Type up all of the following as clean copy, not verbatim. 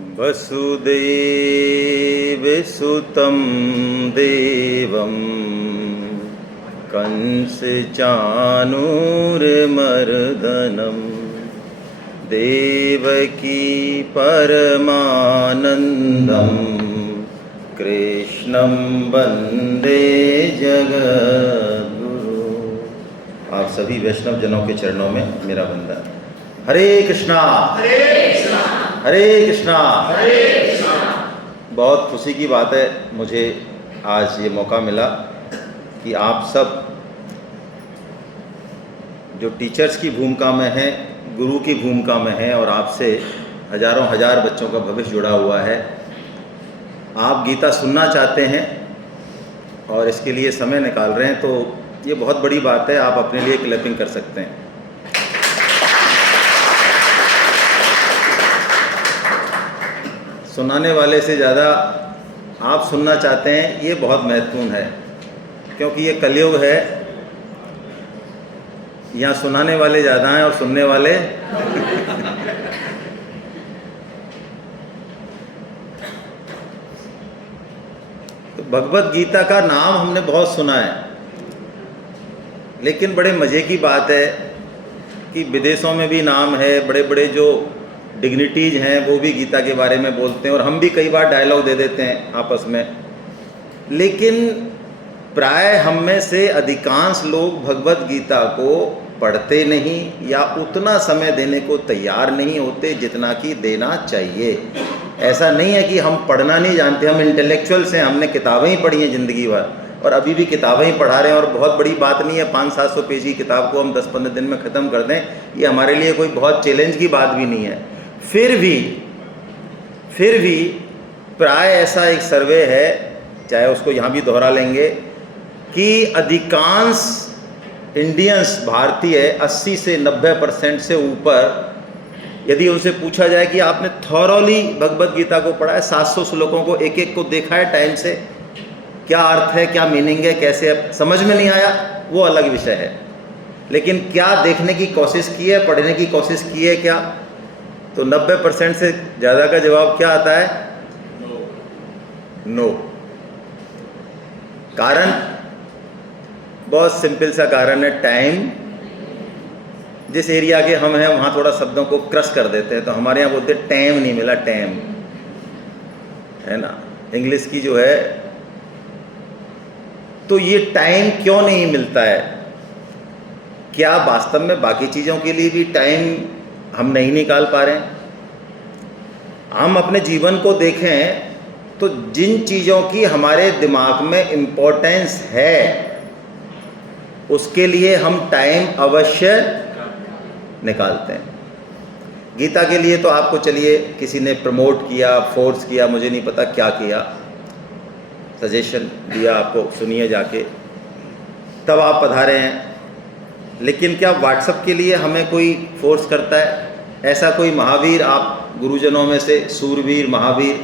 वसुदेवसुतं देवं कंसचाणूरमर्दनं देवकी परमानन्दं कृष्णं वन्दे जगद्गुरु। आप सभी वैष्णव जनों के चरणों में मेरा वंदन। हरे कृष्णा हरे कृष्णा हरे कृष्णा हरे कृष्णा। बहुत खुशी की बात है मुझे आज ये मौका मिला कि आप सब जो टीचर्स की भूमिका में हैं, गुरु की भूमिका में हैं और आपसे हजारों हजार बच्चों का भविष्य जुड़ा हुआ है। आप गीता सुनना चाहते हैं और इसके लिए समय निकाल रहे हैं, तो ये बहुत बड़ी बात है। आप अपने लिए क्लैपिंग कर सकते हैं। सुनाने वाले से ज़्यादा आप सुनना चाहते हैं, ये बहुत महत्वपूर्ण है, क्योंकि ये कलयुग है। यहाँ सुनाने वाले ज़्यादा हैं और सुनने वाले तो भगवत गीता का नाम हमने बहुत सुना है, लेकिन बड़े मज़े की बात है कि विदेशों में भी नाम है। बड़े बड़े जो डिग्निटीज हैं वो भी गीता के बारे में बोलते हैं और हम भी कई बार डायलॉग दे देते हैं आपस में। लेकिन प्राय हम में से अधिकांश लोग भगवत गीता को पढ़ते नहीं या उतना समय देने को तैयार नहीं होते जितना कि देना चाहिए। ऐसा नहीं है कि हम पढ़ना नहीं जानते, हम इंटेलेक्चुअल्स हैं, हमने किताबें ही पढ़ी हैं ज़िंदगी भर और अभी भी किताबें ही पढ़ा रहे हैं। और बहुत बड़ी बात नहीं है 500-700 पेज की किताब को हम 10-15 दिन में ख़त्म कर दें, ये हमारे लिए कोई बहुत चैलेंज की बात भी नहीं है। फिर भी प्राय ऐसा एक सर्वे है, चाहे उसको यहाँ भी दोहरा लेंगे, कि अधिकांश इंडियंस, भारतीय 80 से 90% से ऊपर, यदि उनसे पूछा जाए कि आपने थॉरोली भगवत गीता को पढ़ा है, 700 श्लोकों को एक एक को देखा है टाइम से, क्या अर्थ है, क्या मीनिंग है, कैसे है, समझ में नहीं आया, वो अलग विषय है। लेकिन क्या देखने की कोशिश की है, पढ़ने की कोशिश की है क्या? तो 90% से ज़्यादा का जवाब क्या आता है? नो। कारण बहुत सिंपल सा कारण है, टाइम। जिस एरिया के हम हैं वहाँ थोड़ा शब्दों को क्रश कर देते हैं, तो हमारे यहाँ बोलते हैं टाइम नहीं मिला, टाइम, है ना, इंग्लिश की जो है। तो ये टाइम क्यों नहीं मिलता है? क्या वास्तव में बाकी चीज़ों के लिए भी टाइम हम नहीं निकाल पा रहे हैं? हम अपने जीवन को देखें तो जिन चीज़ों की हमारे दिमाग में इम्पोर्टेंस है उसके लिए हम टाइम अवश्य निकालते हैं। गीता के लिए तो आपको चलिए किसी ने प्रमोट किया, फोर्स किया, मुझे नहीं पता क्या किया, सजेशन दिया आपको, सुनिए जाके, तब आप पधारे हैं। लेकिन क्या व्हाट्सएप के लिए हमें कोई फोर्स करता है? ऐसा कोई महावीर आप गुरुजनों में से, सूरवीर, महावीर,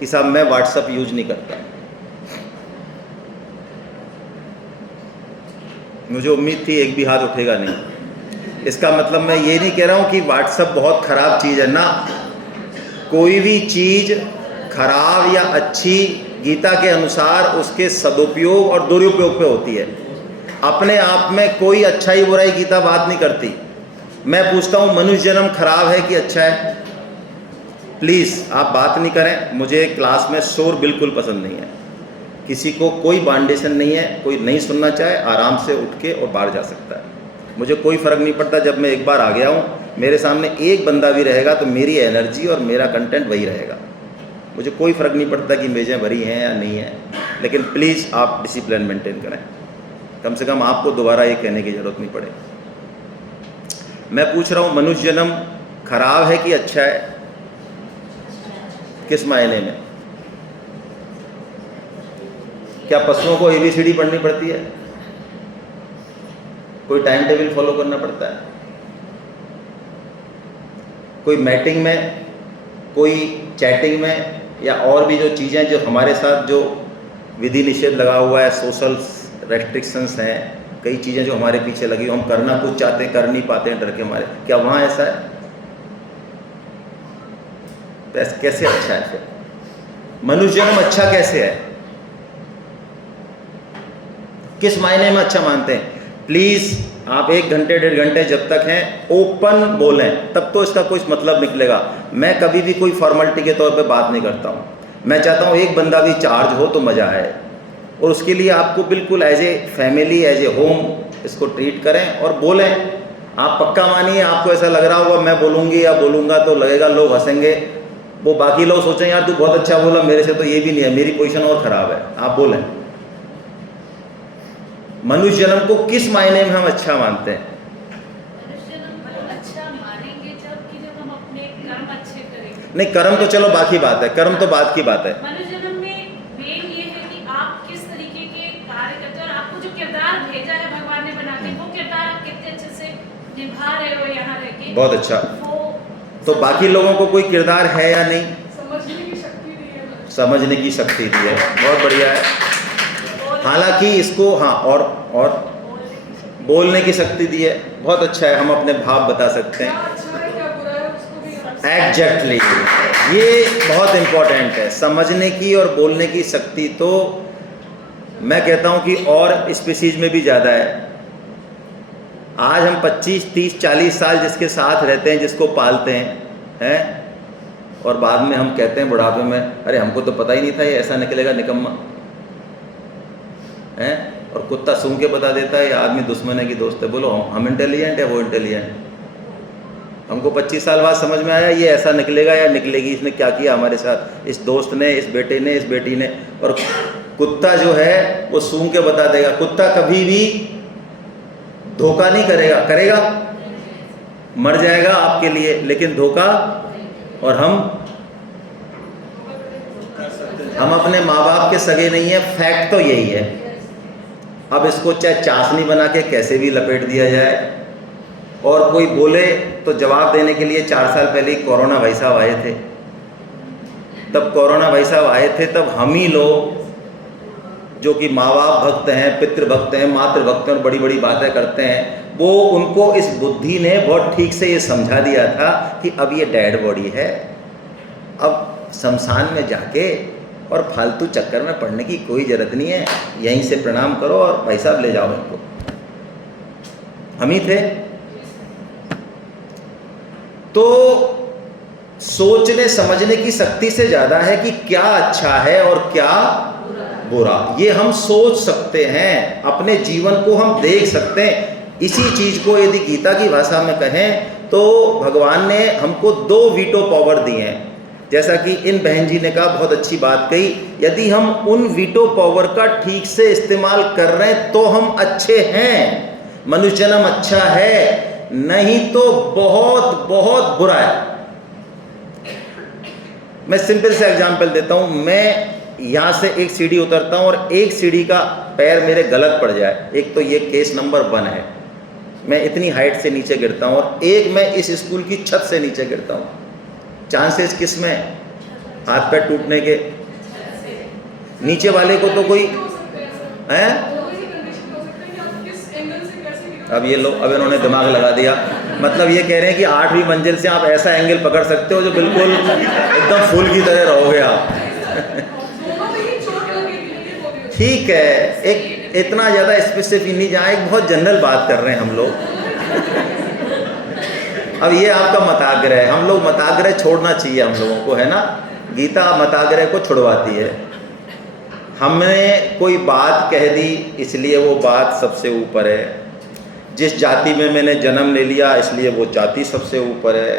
कि साहब मैं व्हाट्सएप यूज नहीं करता? मुझे उम्मीद थी एक भी हाथ उठेगा नहीं। इसका मतलब मैं ये नहीं कह रहा हूँ कि व्हाट्सएप बहुत ख़राब चीज़ है ना। कोई भी चीज़ खराब या अच्छी गीता के अनुसार उसके सदुपयोग और दुरुपयोग पे होती है। अपने आप में कोई अच्छाई बुराई गीता बात नहीं करती। मैं पूछता हूँ, मनुष्य जन्म खराब है कि अच्छा है? प्लीज़ आप बात नहीं करें। मुझे क्लास में शोर बिल्कुल पसंद नहीं है। किसी को कोई बाउंडेशन नहीं है, कोई नहीं सुनना चाहे आराम से उठ के और बाहर जा सकता है। मुझे कोई फ़र्क नहीं पड़ता। जब मैं एक बार आ गया हूँ, मेरे सामने एक बंदा भी रहेगा तो मेरी एनर्जी और मेरा कंटेंट वही रहेगा। मुझे कोई फ़र्क नहीं पड़ता कि मेजें भरी हैं या नहीं हैं, लेकिन प्लीज़ आप डिसिप्लिन मेंटेन करें। कम से कम आपको दोबारा ये कहने की ज़रूरत नहीं पड़े। मैं पूछ रहा हूँ, मनुष्य जन्म खराब है कि अच्छा है? किस मायने में? क्या पशुओं को ABCD पढ़नी पड़ती है? कोई टाइम टेबल फॉलो करना पड़ता है? कोई मैटिंग में, कोई चैटिंग में, या और भी जो चीज़ें जो हमारे साथ जो विधि निषेध लगा हुआ है, सोशल रेस्ट्रिक्शंस हैं, कई चीज़ें जो हमारे पीछे लगी, हम करना कुछ चाहते हैं, कर नहीं पाते हैं डर के हमारे, क्या वहाँ ऐसा है? कैसे अच्छा है फिर? मनुष्य जन्म अच्छा कैसे है? किस मायने में अच्छा मानते हैं? प्लीज़ आप 1 घंटे 1.5 घंटे जब तक हैं ओपन बोलें, तब तो इसका कुछ मतलब निकलेगा। मैं कभी भी कोई फॉर्मेलिटी के तौर पे बात नहीं करता हूँ। मैं चाहता हूँ एक बंदा भी चार्ज हो तो मज़ा आए, और उसके लिए आपको बिल्कुल as a family, as a home इसको ट्रीट करें और बोलें। आप पक्का मानिए, आपको ऐसा लग रहा होगा मैं बोलूँगी या बोलूँगा तो लगेगा लोग हंसेंगे, वो बाकी लोग सोचें यार तू बहुत अच्छा बोला, मेरे से तो ये भी नहीं है, मेरी पोजीशन और ख़राब है। आप बोलें। मनुष्य जन्म को किस मायने में हम अच्छा मानते हैं? मनुष्य जन्म अच्छा मानेंगे जब हम अपने कर्म अच्छे करेंगे। नहीं, कर्म तो चलो बाकी बात है, कर्म तो बात की बात है। मनुष्य जन्म में मेन ये है कि आप किस तरीके के कार्य करते हो और आपको जो किरदार भेजा है भगवान ने बना के, वो किरदार आप कितने अच्छे से निभा रहे हो यहाँ रह के। बहुत अच्छा। वो तो बाकी लोगों को कोई किरदार है या नहीं? समझने की शक्ति दी है। समझने की शक्ति दी है, बहुत बढ़िया है। हालांकि इसको हाँ और बोलने की शक्ति दी है, बहुत अच्छा है। हम अपने भाव बता सकते हैं। एग्जैक्टली, ये बहुत इम्पोर्टेंट है, समझने की और बोलने की शक्ति। तो मैं कहता हूँ कि और स्पीशीज में भी ज़्यादा है। आज हम 25, 30, 40 साल जिसके साथ रहते हैं, जिसको पालते हैं, और बाद में हम कहते हैं बुढ़ापे में, अरे हमको तो पता ही नहीं था ये ऐसा निकलेगा, निकम्मा है। और कुत्ता सूंघ के बता देता है ये आदमी दुश्मन है कि दोस्त है। बोलो हम इंटेलिजेंट है, वो इंटेलिजेंट? हमको 25 साल बाद समझ में आया ये ऐसा निकलेगा या निकलेगी। इसने क्या किया हमारे साथ, इस दोस्त ने, इस बेटे ने, इस बेटी ने। और कुत्ता जो है वो सूंघ के बता देगा। कुत्ता कभी भी धोखा नहीं करेगा, करेगा? मर जाएगा आपके लिए, लेकिन धोखा। और हम अपने माँ बाप के सगे नहीं है, फैक्ट तो यही है। अब इसको चाहे चाशनी बना के कैसे भी लपेट दिया जाए, और कोई बोले तो जवाब देने के लिए 4 साल पहले कोरोना भाई साहब आए थे। तब कोरोना भाई साहब आए थे, तब हम ही लोग जो कि माँ बाप भक्त हैं, पितृ भक्त हैं, मातृ भक्त हैं और बड़ी बड़ी बातें करते हैं, वो उनको इस बुद्धि ने बहुत ठीक से ये समझा दिया था कि अब ये डेड बॉडी है, अब शमशान में जाके और फालतू चक्कर में पड़ने की कोई ज़रूरत नहीं है, यहीं से प्रणाम करो और भाई साहब ले जाओ इनको। हम ही थे। तो सोचने समझने की शक्ति से ज़्यादा है कि क्या अच्छा है और क्या बुरा, ये हम सोच सकते हैं, अपने जीवन को हम देख सकते हैं। इसी चीज़ को यदि गीता की भाषा में कहें तो भगवान ने हमको 2 वीटो पावर दिए हैं। जैसा कि इन बहन जी ने कहा, बहुत अच्छी बात कही, यदि हम उन वीटो पावर का ठीक से इस्तेमाल कर रहे हैं तो हम अच्छे हैं, मनुष्य जन्म अच्छा है, नहीं तो बहुत बहुत बुरा है। मैं सिंपल से एग्जांपल देता हूँ। मैं यहाँ से एक सीढ़ी उतरता हूँ और एक सीढ़ी का पैर मेरे गलत पड़ जाए, एक तो ये केस नंबर 1 है, मैं इतनी हाइट से नीचे गिरता हूँ, और एक मैं इस स्कूल की छत से नीचे गिरता हूँ। चांसेस किस में? हाथ पैर टूटने के। नीचे वाले को तो कोई है। अब ये लोग, अब इन्होंने दिमाग लगा दिया, मतलब ये कह रहे हैं कि 8वीं मंजिल से आप ऐसा एंगल पकड़ सकते हो जो बिल्कुल एकदम फूल की तरह रहोगे आप। ठीक है, एक इतना ज़्यादा स्पेसिफिक नहीं जाए, एक बहुत जनरल बात कर रहे हैं हम लोग। अब ये आपका मताग्रह है, हम लोग मताग्रह छोड़ना चाहिए हम लोगों को, है ना। गीता मताग्रह को छुड़वाती है। हमने कोई बात कह दी इसलिए वो बात सबसे ऊपर है, जिस जाति में मैंने जन्म ले लिया इसलिए वो जाति सबसे ऊपर है,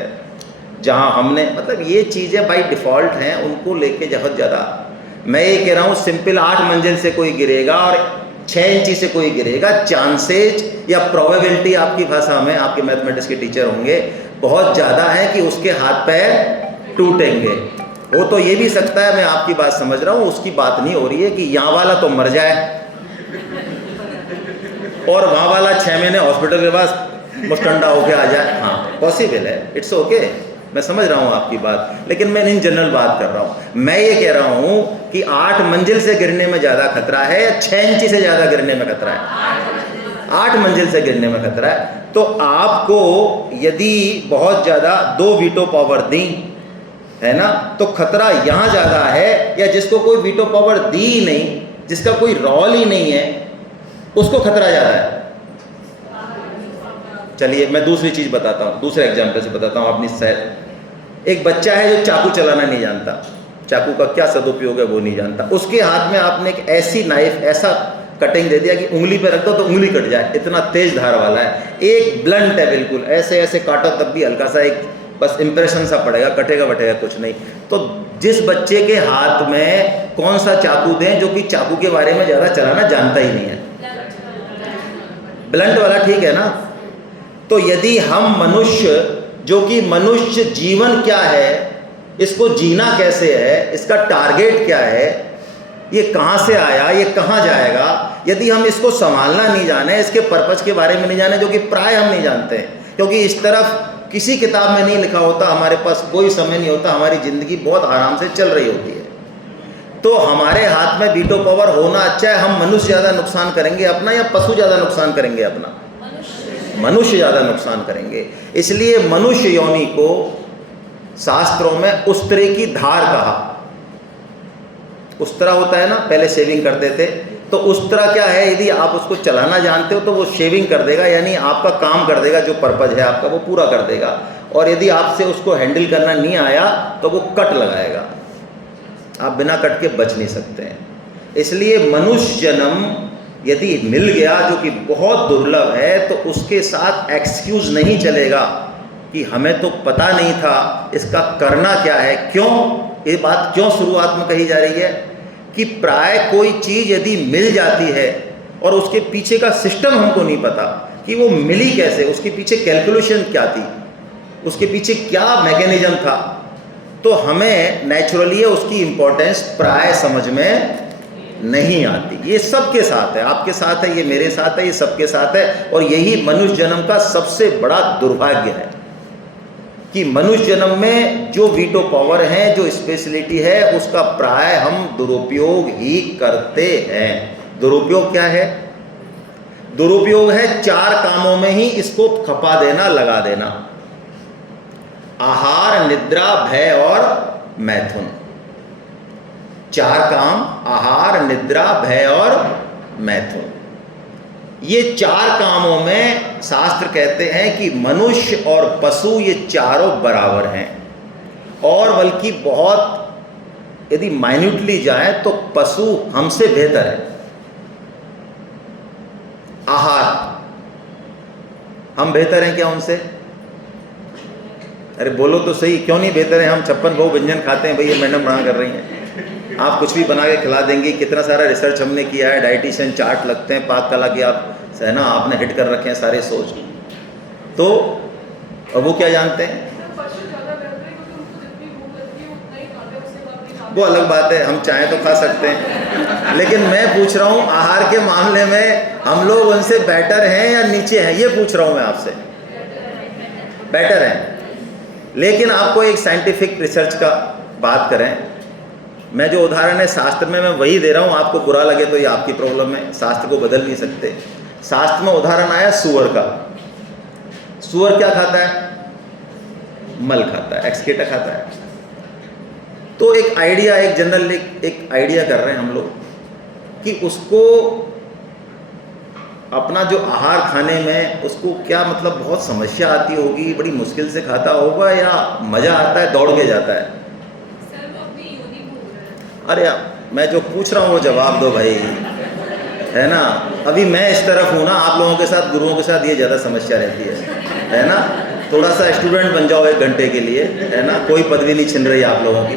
जहाँ हमने, मतलब ये चीज़ें बाय डिफ़ॉल्ट हैं, उनको लेके बहुत ज़्यादा। मैं ये कह रहा हूँ सिंपल 8 मंजिल से कोई गिरेगा और 6 इंची से कोई गिरेगा, चांसेज या प्रोबेबिलिटी, आपकी भाषा में, आपके मैथमेटिक्स के टीचर होंगे, बहुत ज़्यादा है कि उसके हाथ पैर टूटेंगे। वो तो ये भी सकता है, मैं आपकी बात समझ रहा हूँ, उसकी बात नहीं हो रही है कि यहाँ वाला तो मर जाए और वहाँ वाला 6 महीने हॉस्पिटल के पास मुस्टंडा होके आ जाए। हाँ पॉसिबल है, इट्स ओके, मैं समझ रहा हूँ आपकी बात, लेकिन मैं इन जनरल बात कर रहा हूँ। मैं ये कह रहा हूँ कि 8 मंजिल से गिरने में ज़्यादा खतरा है या 6 इंची से ज़्यादा गिरने में खतरा है? 8 मंजिल से गिरने में खतरा है। तो आपको यदि बहुत ज़्यादा 2 वीटो पावर दी है ना, तो खतरा यहाँ ज़्यादा है, या जिसको कोई वीटो पावर दी ही नहीं, जिसका कोई रोल ही नहीं है, उसको खतरा ज़्यादा है। चलिए मैं दूसरी चीज़ बताता हूँ, दूसरे एग्जाम्पल से बताता हूँ अपनी शायद। एक बच्चा है जो चाकू चलाना नहीं जानता, चाकू का क्या सदुपयोग है वो नहीं जानता, उसके हाथ में आपने एक ऐसी नाइफ, ऐसा कटिंग दे दिया कि उंगली पे रख दो तो उंगली कट जाए, इतना तेज धार वाला है, एक ब्लंट है बिल्कुल, ऐसे ऐसे काटो तब भी हल्का सा एक बस इंप्रेशन सा पड़ेगा, कटेगा वटेगा कुछ नहीं। तो जिस बच्चे के हाथ में कौन सा चाकू दें जो कि चाकू के बारे में ज़्यादा चलाना जानता ही नहीं है, ब्लंट वाला, ठीक है ना। तो यदि हम मनुष्य, जो कि मनुष्य जीवन क्या है, इसको जीना कैसे है, इसका टारगेट क्या है, ये कहाँ से आया, ये कहाँ जाएगा, यदि हम इसको संभालना नहीं जाने, इसके पर्पस के बारे में नहीं जाने, जो कि प्राय हम नहीं जानते हैं, क्योंकि इस तरफ किसी किताब में नहीं लिखा होता, हमारे पास कोई समय नहीं होता, हमारी ज़िंदगी बहुत आराम से चल रही होती है। तो हमारे हाथ में वीटो पावर होना अच्छा है। हम मनुष्य ज़्यादा नुकसान करेंगे अपना या पशु ज़्यादा नुकसान करेंगे अपना? मनुष्य ज़्यादा नुकसान करेंगे। इसलिए मनुष्य योनि को शास्त्रों में उस्तरे की धार कहा। उस्तरा होता है ना, पहले शेविंग करते थे, तो उस्तरा क्या है, यदि आप उसको चलाना जानते हो तो वो शेविंग कर देगा, यानी आपका काम कर देगा, जो पर्पज है आपका वो पूरा कर देगा। और यदि आपसे उसको हैंडल करना नहीं आया तो वो कट लगाएगा, आप बिना कट के बच नहीं सकते हैं। इसलिए मनुष्य जन्म यदि मिल गया, जो कि बहुत दुर्लभ है, तो उसके साथ एक्सक्यूज़ नहीं चलेगा कि हमें तो पता नहीं था इसका करना क्या है। क्यों ये बात क्यों शुरुआत में कही जा रही है कि प्राय कोई चीज़ यदि मिल जाती है और उसके पीछे का सिस्टम हमको नहीं पता कि वो मिली कैसे, उसके पीछे कैलकुलेशन क्या थी, उसके पीछे क्या मैकेनिज्म था, तो हमें नेचुरली उसकी इम्पोर्टेंस प्राय समझ में नहीं आती। ये सबके साथ है, आपके साथ है, ये मेरे साथ है, ये सबके साथ है। और यही मनुष्य जन्म का सबसे बड़ा दुर्भाग्य है कि मनुष्य जन्म में जो वीटो पावर है, जो स्पेशलिटी है, उसका प्राय हम दुरुपयोग ही करते हैं। दुरुपयोग क्या है? दुरुपयोग है 4 कामों में ही इसको खपा देना, लगा देना। आहार, निद्रा, भय और मैथुन। 4 काम, आहार, निद्रा, भय और मैथुन। ये 4 कामों में शास्त्र कहते हैं कि मनुष्य और पशु ये चारों बराबर हैं, और बल्कि बहुत यदि माइन्यूटली जाए तो पशु हमसे बेहतर है। आहार, हम बेहतर हैं क्या उनसे? अरे बोलो तो सही, क्यों नहीं बेहतर है? हम 56 बहु व्यंजन खाते हैं, भैया मैडम बना कर रही हैं, आप कुछ भी बना के खिला देंगी। कितना सारा रिसर्च हमने किया है, डाइटिशियन चार्ट लगते हैं, पाक कला के, आप है ना, आपने हिट कर रखे हैं सारे सोच। तो अब वो क्या जानते हैं, वो अलग बात है, हम चाहें तो खा सकते हैं, लेकिन मैं पूछ रहा हूँ आहार के मामले में हम लोग उनसे बेटर हैं या नीचे हैं, ये पूछ रहा हूँ मैं आपसे। बेटर हैं, लेकिन आपको एक साइंटिफिक रिसर्च का बात करें, मैं जो उदाहरण है शास्त्र में मैं वही दे रहा हूँ, आपको बुरा लगे तो ये आपकी प्रॉब्लम है, शास्त्र को बदल नहीं सकते। शास्त्र में उदाहरण आया सुअर का। सुअर क्या खाता है? मल खाता है, एक्सक्रीटा खाता है। तो एक आइडिया, एक जनरल एक आइडिया कर रहे हैं हम लोग कि उसको अपना जो आहार खाने में उसको क्या मतलब बहुत समस्या आती होगी, बड़ी मुश्किल से खाता होगा, या मज़ा आता है, दौड़ के जाता है? अरे मैं जो पूछ रहा हूँ वो जवाब दो भाई, है ना। अभी मैं इस तरफ हूँ ना, आप लोगों के साथ, गुरुओं के साथ ये ज़्यादा समस्या रहती है ना। थोड़ा सा स्टूडेंट बन जाओ 1 घंटे के लिए, है ना, कोई पदवी नहीं छिन रही आप लोगों की,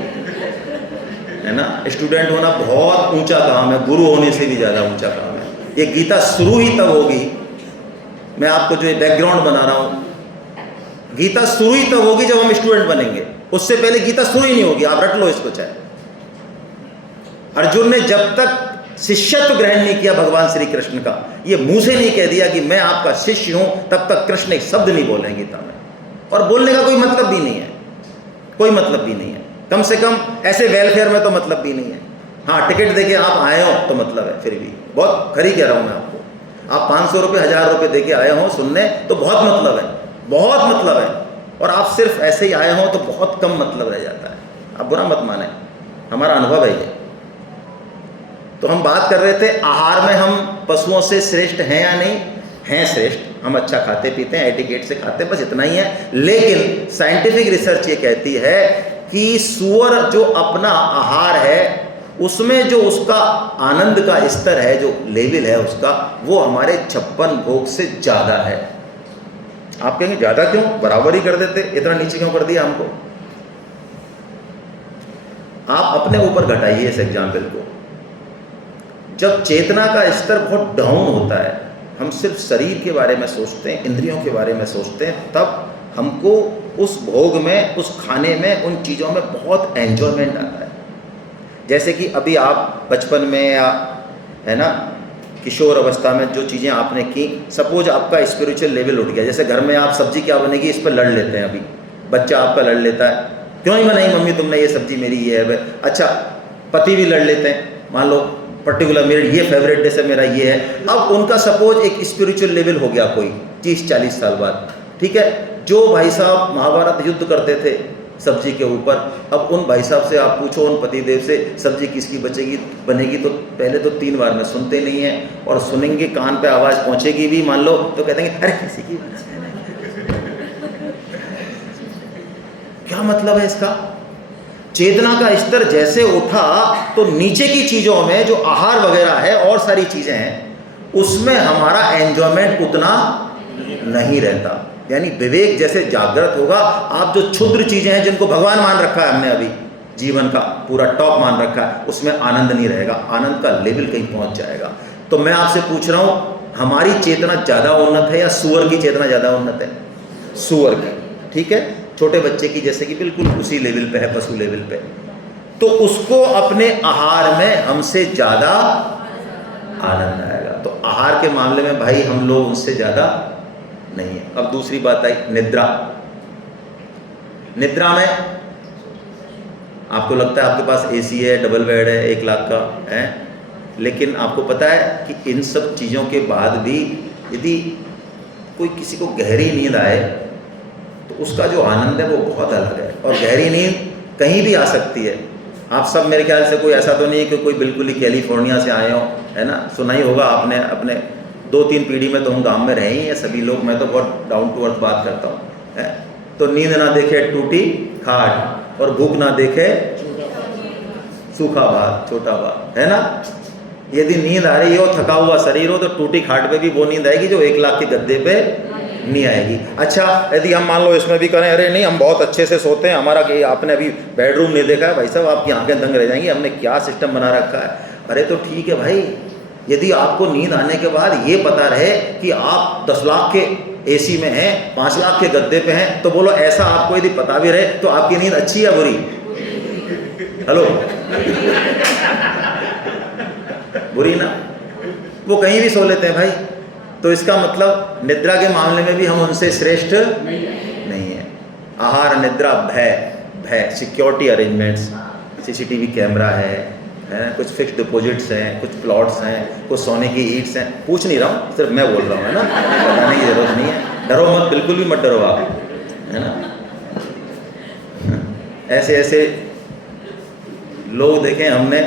है ना। स्टूडेंट होना बहुत ऊंचा काम है, गुरु होने से भी ज़्यादा ऊंचा काम है। ये गीता शुरू ही तब होगी, मैं आपको जो बैकग्राउंड बना रहा हूँ, गीता शुरू ही तब होगी जब हम स्टूडेंट बनेंगे, उससे पहले गीता शुरू ही नहीं होगी। आप रट लो इसको। चाहे अर्जुन ने जब तक शिष्यत्व ग्रहण नहीं किया भगवान श्री कृष्ण का, ये मुंह से नहीं कह दिया कि मैं आपका शिष्य हूं, तब तक कृष्ण एक शब्द नहीं बोले गीता में, और बोलने का कोई मतलब भी नहीं है, कोई मतलब भी नहीं है। कम से कम ऐसे वेलफेयर में तो मतलब भी नहीं है। हाँ, टिकट देके आप आए हो तो मतलब है, फिर भी बहुत खरी कह रहा हूँ मैं आपको। आप 500 रुपये 1000 रुपये देके आए हो सुनने तो बहुत मतलब है, बहुत मतलब है। और आप सिर्फ ऐसे ही आए हो तो बहुत कम मतलब रह जाता है। आप बुरा मत माने, हमारा अनुभव है ये। तो हम बात कर रहे थे आहार में हम पशुओं से श्रेष्ठ हैं या नहीं हैं, श्रेष्ठ। हम अच्छा खाते पीते हैं, एटिकेट से खाते हैं, बस इतना ही है। लेकिन साइंटिफिक रिसर्च ये कहती है कि सूअर जो अपना आहार है उसमें जो उसका आनंद का स्तर है, जो लेवल है उसका, वो हमारे 56 भोग से ज़्यादा है। आप कहेंगे ज़्यादा क्यों, बराबर ही कर देते, इतना नीचे क्यों कर दिया हमको। आप अपने ऊपर घटाइए इस एग्जाम्पल को। जब चेतना का स्तर बहुत डाउन होता है, हम सिर्फ शरीर के बारे में सोचते हैं, इंद्रियों के बारे में सोचते हैं, तब हमको उस भोग में, उस खाने में, उन चीज़ों में बहुत एंजॉयमेंट आता है। जैसे कि अभी आप बचपन में या है ना किशोर अवस्था में जो चीज़ें आपने की, सपोज आपका स्पिरिचुअल लेवल उठ गया, जैसे घर में आप सब्जी क्या बनेगी इस पर लड़ लेते हैं। अभी बच्चा आपका लड़ लेता है, क्यों ही बनाई मम्मी तुमने ये सब्जी, मेरी ये है। अच्छा, पति भी लड़ लेते हैं, मान लो पर्टिकुलर मेरे ये फेवरेट डिश है, मेरा ये है। अब उनका सपोज एक स्पिरिचुअल लेवल हो गया कोई 30-40 साल बाद, ठीक है। जो भाई साहब महाभारत युद्ध करते थे सब्जी के ऊपर, अब उन भाई साहब से आप पूछो, उन पतिदेव से, सब्जी किसकी बनेगी, तो पहले तो 3 बार में सुनते नहीं हैं, और सुनेंगे, कान पे आवाज़ पहुंचेगी भी मान लो तो कहते हैं अरे किसी की क्या मतलब है इसका। चेतना का स्तर जैसे उठा तो नीचे की चीज़ों में जो आहार वगैरह है और सारी चीज़ें हैं, उसमें हमारा एंजॉयमेंट उतना नहीं रहता। यानी विवेक जैसे जागृत होगा, आप जो क्षुद्र चीज़ें हैं जिनको भगवान मान रखा है हमने, अभी जीवन का पूरा टॉप मान रखा है, उसमें आनंद नहीं रहेगा, आनंद का लेवल कहीं पहुंच जाएगा। तो मैं आपसे पूछ रहा हूँ, हमारी चेतना ज़्यादा उन्नत है या सूअर की चेतना ज़्यादा उन्नत है? सूअर की, ठीक है। छोटे बच्चे की जैसे कि बिल्कुल उसी लेवल पे है, पशु लेवल पे, तो उसको अपने आहार में हमसे ज़्यादा आनंद आएगा। तो आहार के मामले में भाई हम लोग उनसे ज़्यादा नहीं है। अब दूसरी बात आई निद्रा। निद्रा में आपको लगता है आपके पास एसी है, डबल बेड है, 1 लाख का है, लेकिन आपको पता है कि इन सब चीज़ों के बाद भी यदि कोई किसी को गहरी नींद आए तो उसका जो आनंद है वो बहुत अलग है। और गहरी नींद कहीं भी आ सकती है। आप सब मेरे ख्याल से कोई ऐसा तो नहीं है कि कोई बिल्कुल ही कैलिफोर्निया से आए हो, है ना। सुना ही होगा आपने, अपने 2-3 पीढ़ी में तो हम गांव में रहे ही हैं सभी लोग। मैं तो बहुत डाउन टू अर्थ बात करता हूँ, है। तो नींद ना देखे टूटी खाट, और भूख ना देखे सूखा भात, छोटा भात, है ना। यदि नींद आ रही हो, थका हुआ शरीर हो, तो टूटी खाट पे भी वो नींद आएगी जो 1 लाख के गद्दे पे नहीं आएगी। अच्छा, यदि हम मान लो इसमें भी करें, अरे नहीं हम बहुत अच्छे से सोते हैं, हमारा कि आपने अभी बेडरूम नहीं देखा है भाई साहब, आपकी आंखें दंग रह जाएंगी, हमने क्या सिस्टम बना रखा है। अरे तो ठीक है भाई, यदि आपको नींद आने के बाद ये पता रहे कि आप 10 लाख के एसी में हैं, 5 लाख के गद्दे पे हैं, तो बोलो ऐसा आपको यदि पता भी रहे तो आपकी नींद अच्छी या बुरी? हेलो बुरी ना। वो कहीं भी सो लेते हैं भाई। तो इसका मतलब निद्रा के मामले में भी हम उनसे श्रेष्ठ नहीं है। आहार, निद्रा, भय, सिक्योरिटी अरेंजमेंट्स, सीसीटीवी कैमरा है, कुछ फिक्स डिपॉजिट्स हैं, कुछ प्लॉट्स हैं, कुछ सोने की ईंट्स हैं। पूछ नहीं रहा हूँ, सिर्फ मैं बोल रहा हूँ, है ना। बताने की जरूरत नहीं है। डरो मत, बिल्कुल भी मत डरो आप, है ना। ऐसे ऐसे लोग देखें हमने,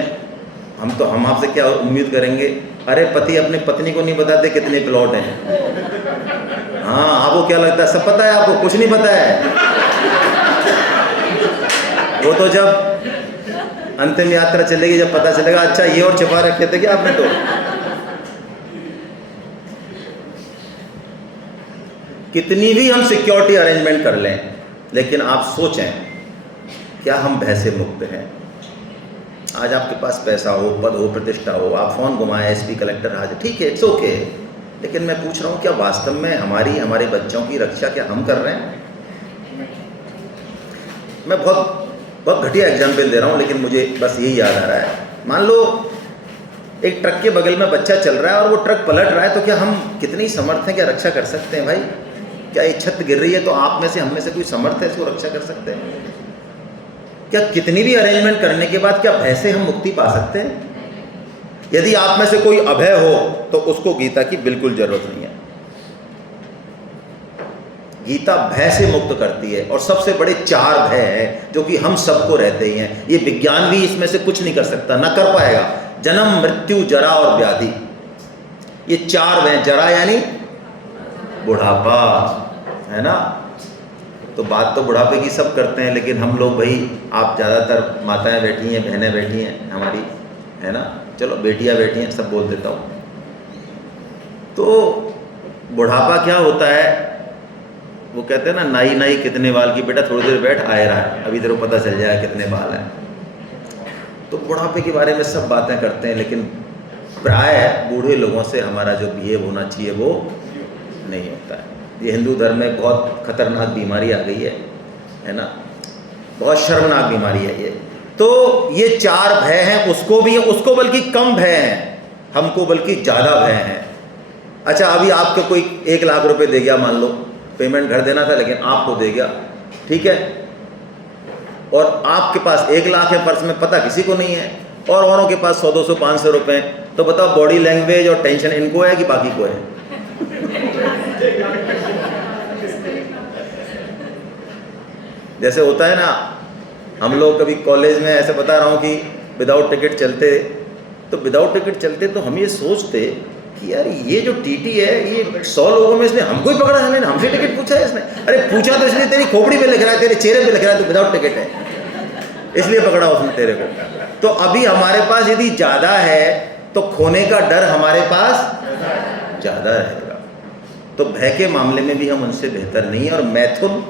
हम आपसे क्या उम्मीद करेंगे। अरे पति अपने पत्नी को नहीं बताते कितने प्लॉट हैं। हाँ, आपको क्या लगता है सब पता है? आपको कुछ नहीं पता है। वो तो जब अंतिम यात्रा चलेगी, जब पता चलेगा अच्छा ये और छिपा रखे थे क्या आपने। तो कितनी भी हम सिक्योरिटी अरेंजमेंट कर लें, लेकिन आप सोचें क्या हम भय से मुक्त हैं? आज आपके पास पैसा हो, पद हो, प्रतिष्ठा हो, आप फ़ोन घुमाएं, एसपी कलेक्टर हाजिर, ठीक है, इट्स ओके। लेकिन मैं पूछ रहा हूँ क्या वास्तव में हमारे बच्चों की रक्षा क्या हम कर रहे हैं? मैं बहुत घटिया एग्जाम्पल दे रहा हूँ, लेकिन मुझे बस यही याद आ रहा है। मान लो एक ट्रक के बगल में बच्चा चल रहा है और वो ट्रक पलट रहा है, तो क्या हम कितनी समर्थ हैं, क्या रक्षा कर सकते हैं भाई? क्या ये छत गिर रही है तो आप में से, हम में से कोई समर्थ है इसको रक्षा कर सकते हैं? क्या कितनी भी अरेंजमेंट करने के बाद क्या भय से हम मुक्ति पा सकते हैं? यदि आप में से कोई अभय हो तो उसको गीता की बिल्कुल जरूरत नहीं है। गीता भय से मुक्त करती है, और सबसे बड़े 4 भय हैं जो कि हम सबको रहते ही हैं। ये विज्ञान भी इसमें से कुछ नहीं कर सकता, ना कर पाएगा। जन्म, मृत्यु, जरा और व्याधि, ये 4 भय। जरा यानी बुढ़ापा, है ना। तो बात तो बुढ़ापे की सब करते हैं, लेकिन हम लोग भाई, आप ज़्यादातर माताएं बैठी हैं, बहनें बैठी हैं हमारी, है ना, चलो बेटियां बैठी हैं, सब बोल देता हूँ। तो बुढ़ापा क्या होता है, वो कहते हैं ना, नाई नाई कितने बाल की, बेटा थोड़ी देर बैठ, आए रहा है, अभी तेरे को पता चल जाएगा कितने बाल हैं। तो बुढ़ापे के बारे में सब बातें करते हैं, लेकिन प्राय बूढ़े लोगों से हमारा जो बिहेव होना चाहिए वो नहीं होता है। ये हिंदू धर्म में बहुत खतरनाक बीमारी आ गई है ना, बहुत शर्मनाक बीमारी है ये। तो ये 4 भय हैं, उसको भी, उसको बल्कि कम भय हैं, हमको बल्कि ज़्यादा भय हैं। अच्छा, अभी आपको कोई 1 लाख रुपए दे गया, मान लो पेमेंट घर देना था लेकिन आपको दे गया, ठीक है, और आपके पास 1 लाख है पर्स में, पता किसी को नहीं है, और औरों के पास 100, 200, 500 रुपए। तो बताओ बॉडी लैंग्वेज और टेंशन इनको है कि बाकी को है? जैसे होता है ना, हम लोग कभी कॉलेज में, ऐसे बता रहा हूँ कि विदाउट टिकट चलते, तो विदाउट टिकट चलते तो हम ये सोचते कि यार ये जो टीटी है, ये 100 लोगों में इसने हमको ही पकड़ा है, हमसे टिकट पूछा है इसने। अरे पूछा तो इसलिए तेरी खोपड़ी पे लिख रहा है, तेरे चेहरे पे लिख रहा है तो विदाउट टिकट है, इसलिए पकड़ा उसने तेरे को। तो अभी हमारे पास यदि ज़्यादा है तो खोने का डर हमारे पास ज़्यादा रहेगा। तो भय के मामले में भी हम उनसे बेहतर नहीं है, और मैथुन,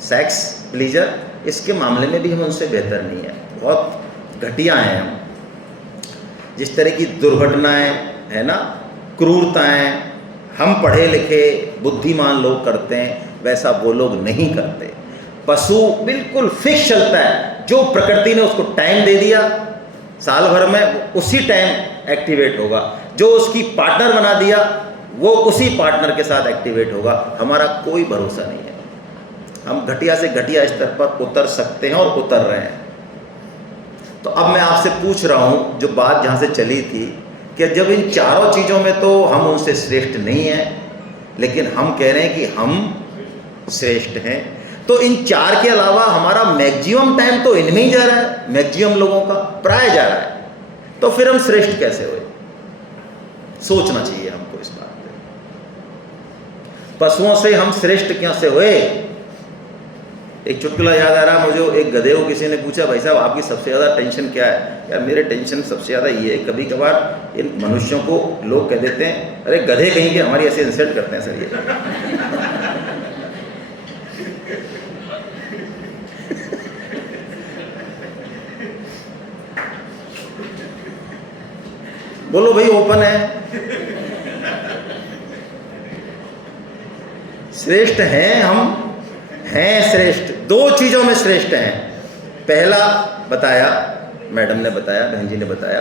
सेक्स, प्लीजर, इसके मामले में भी हम उनसे बेहतर नहीं है, बहुत घटिया हैं हम। जिस तरह की दुर्घटनाएं, है ना, क्रूरताएं हम पढ़े लिखे बुद्धिमान लोग करते हैं, वैसा वो लोग नहीं करते। पशु बिल्कुल फिक्स चलता है, जो प्रकृति ने उसको टाइम दे दिया साल भर में, उसी टाइम एक्टिवेट होगा। जो उसकी पार्टनर बना दिया वो उसी पार्टनर के साथ एक्टिवेट होगा। हमारा कोई भरोसा नहीं है, हम घटिया से घटिया स्तर पर उतर सकते हैं और उतर रहे हैं। तो अब मैं आपसे पूछ रहा हूँ, जो बात जहाँ से चली थी, कि जब इन 4 चीज़ों में तो हम उनसे श्रेष्ठ नहीं हैं, लेकिन हम कह रहे हैं कि हम श्रेष्ठ हैं, तो इन 4 के अलावा हमारा मैक्सिमम टाइम तो इनमें ही जा रहा है, मैक्सिमम लोगों का प्राय जा रहा है, तो फिर हम श्रेष्ठ कैसे हुए? सोचना चाहिए हमको इस बात पे। पशुओं से हम श्रेष्ठ कैसे हुए? एक चुटकुला याद आ रहा मुझे, एक गधे को किसी ने पूछा, भाई साहब आपकी सबसे ज़्यादा टेंशन क्या है? यार मेरे टेंशन सबसे ज़्यादा ये है, कभी कभार इन मनुष्यों को लोग कह देते हैं, अरे गधे कहीं के, हमारी ऐसे इंसल्ट करते हैं सर ये। बोलो भाई, ओपन है। श्रेष्ठ हैं हम, हैं श्रेष्ठ, 2 चीज़ों में श्रेष्ठ हैं। पहला बताया, मैडम ने बताया, बहन जी ने बताया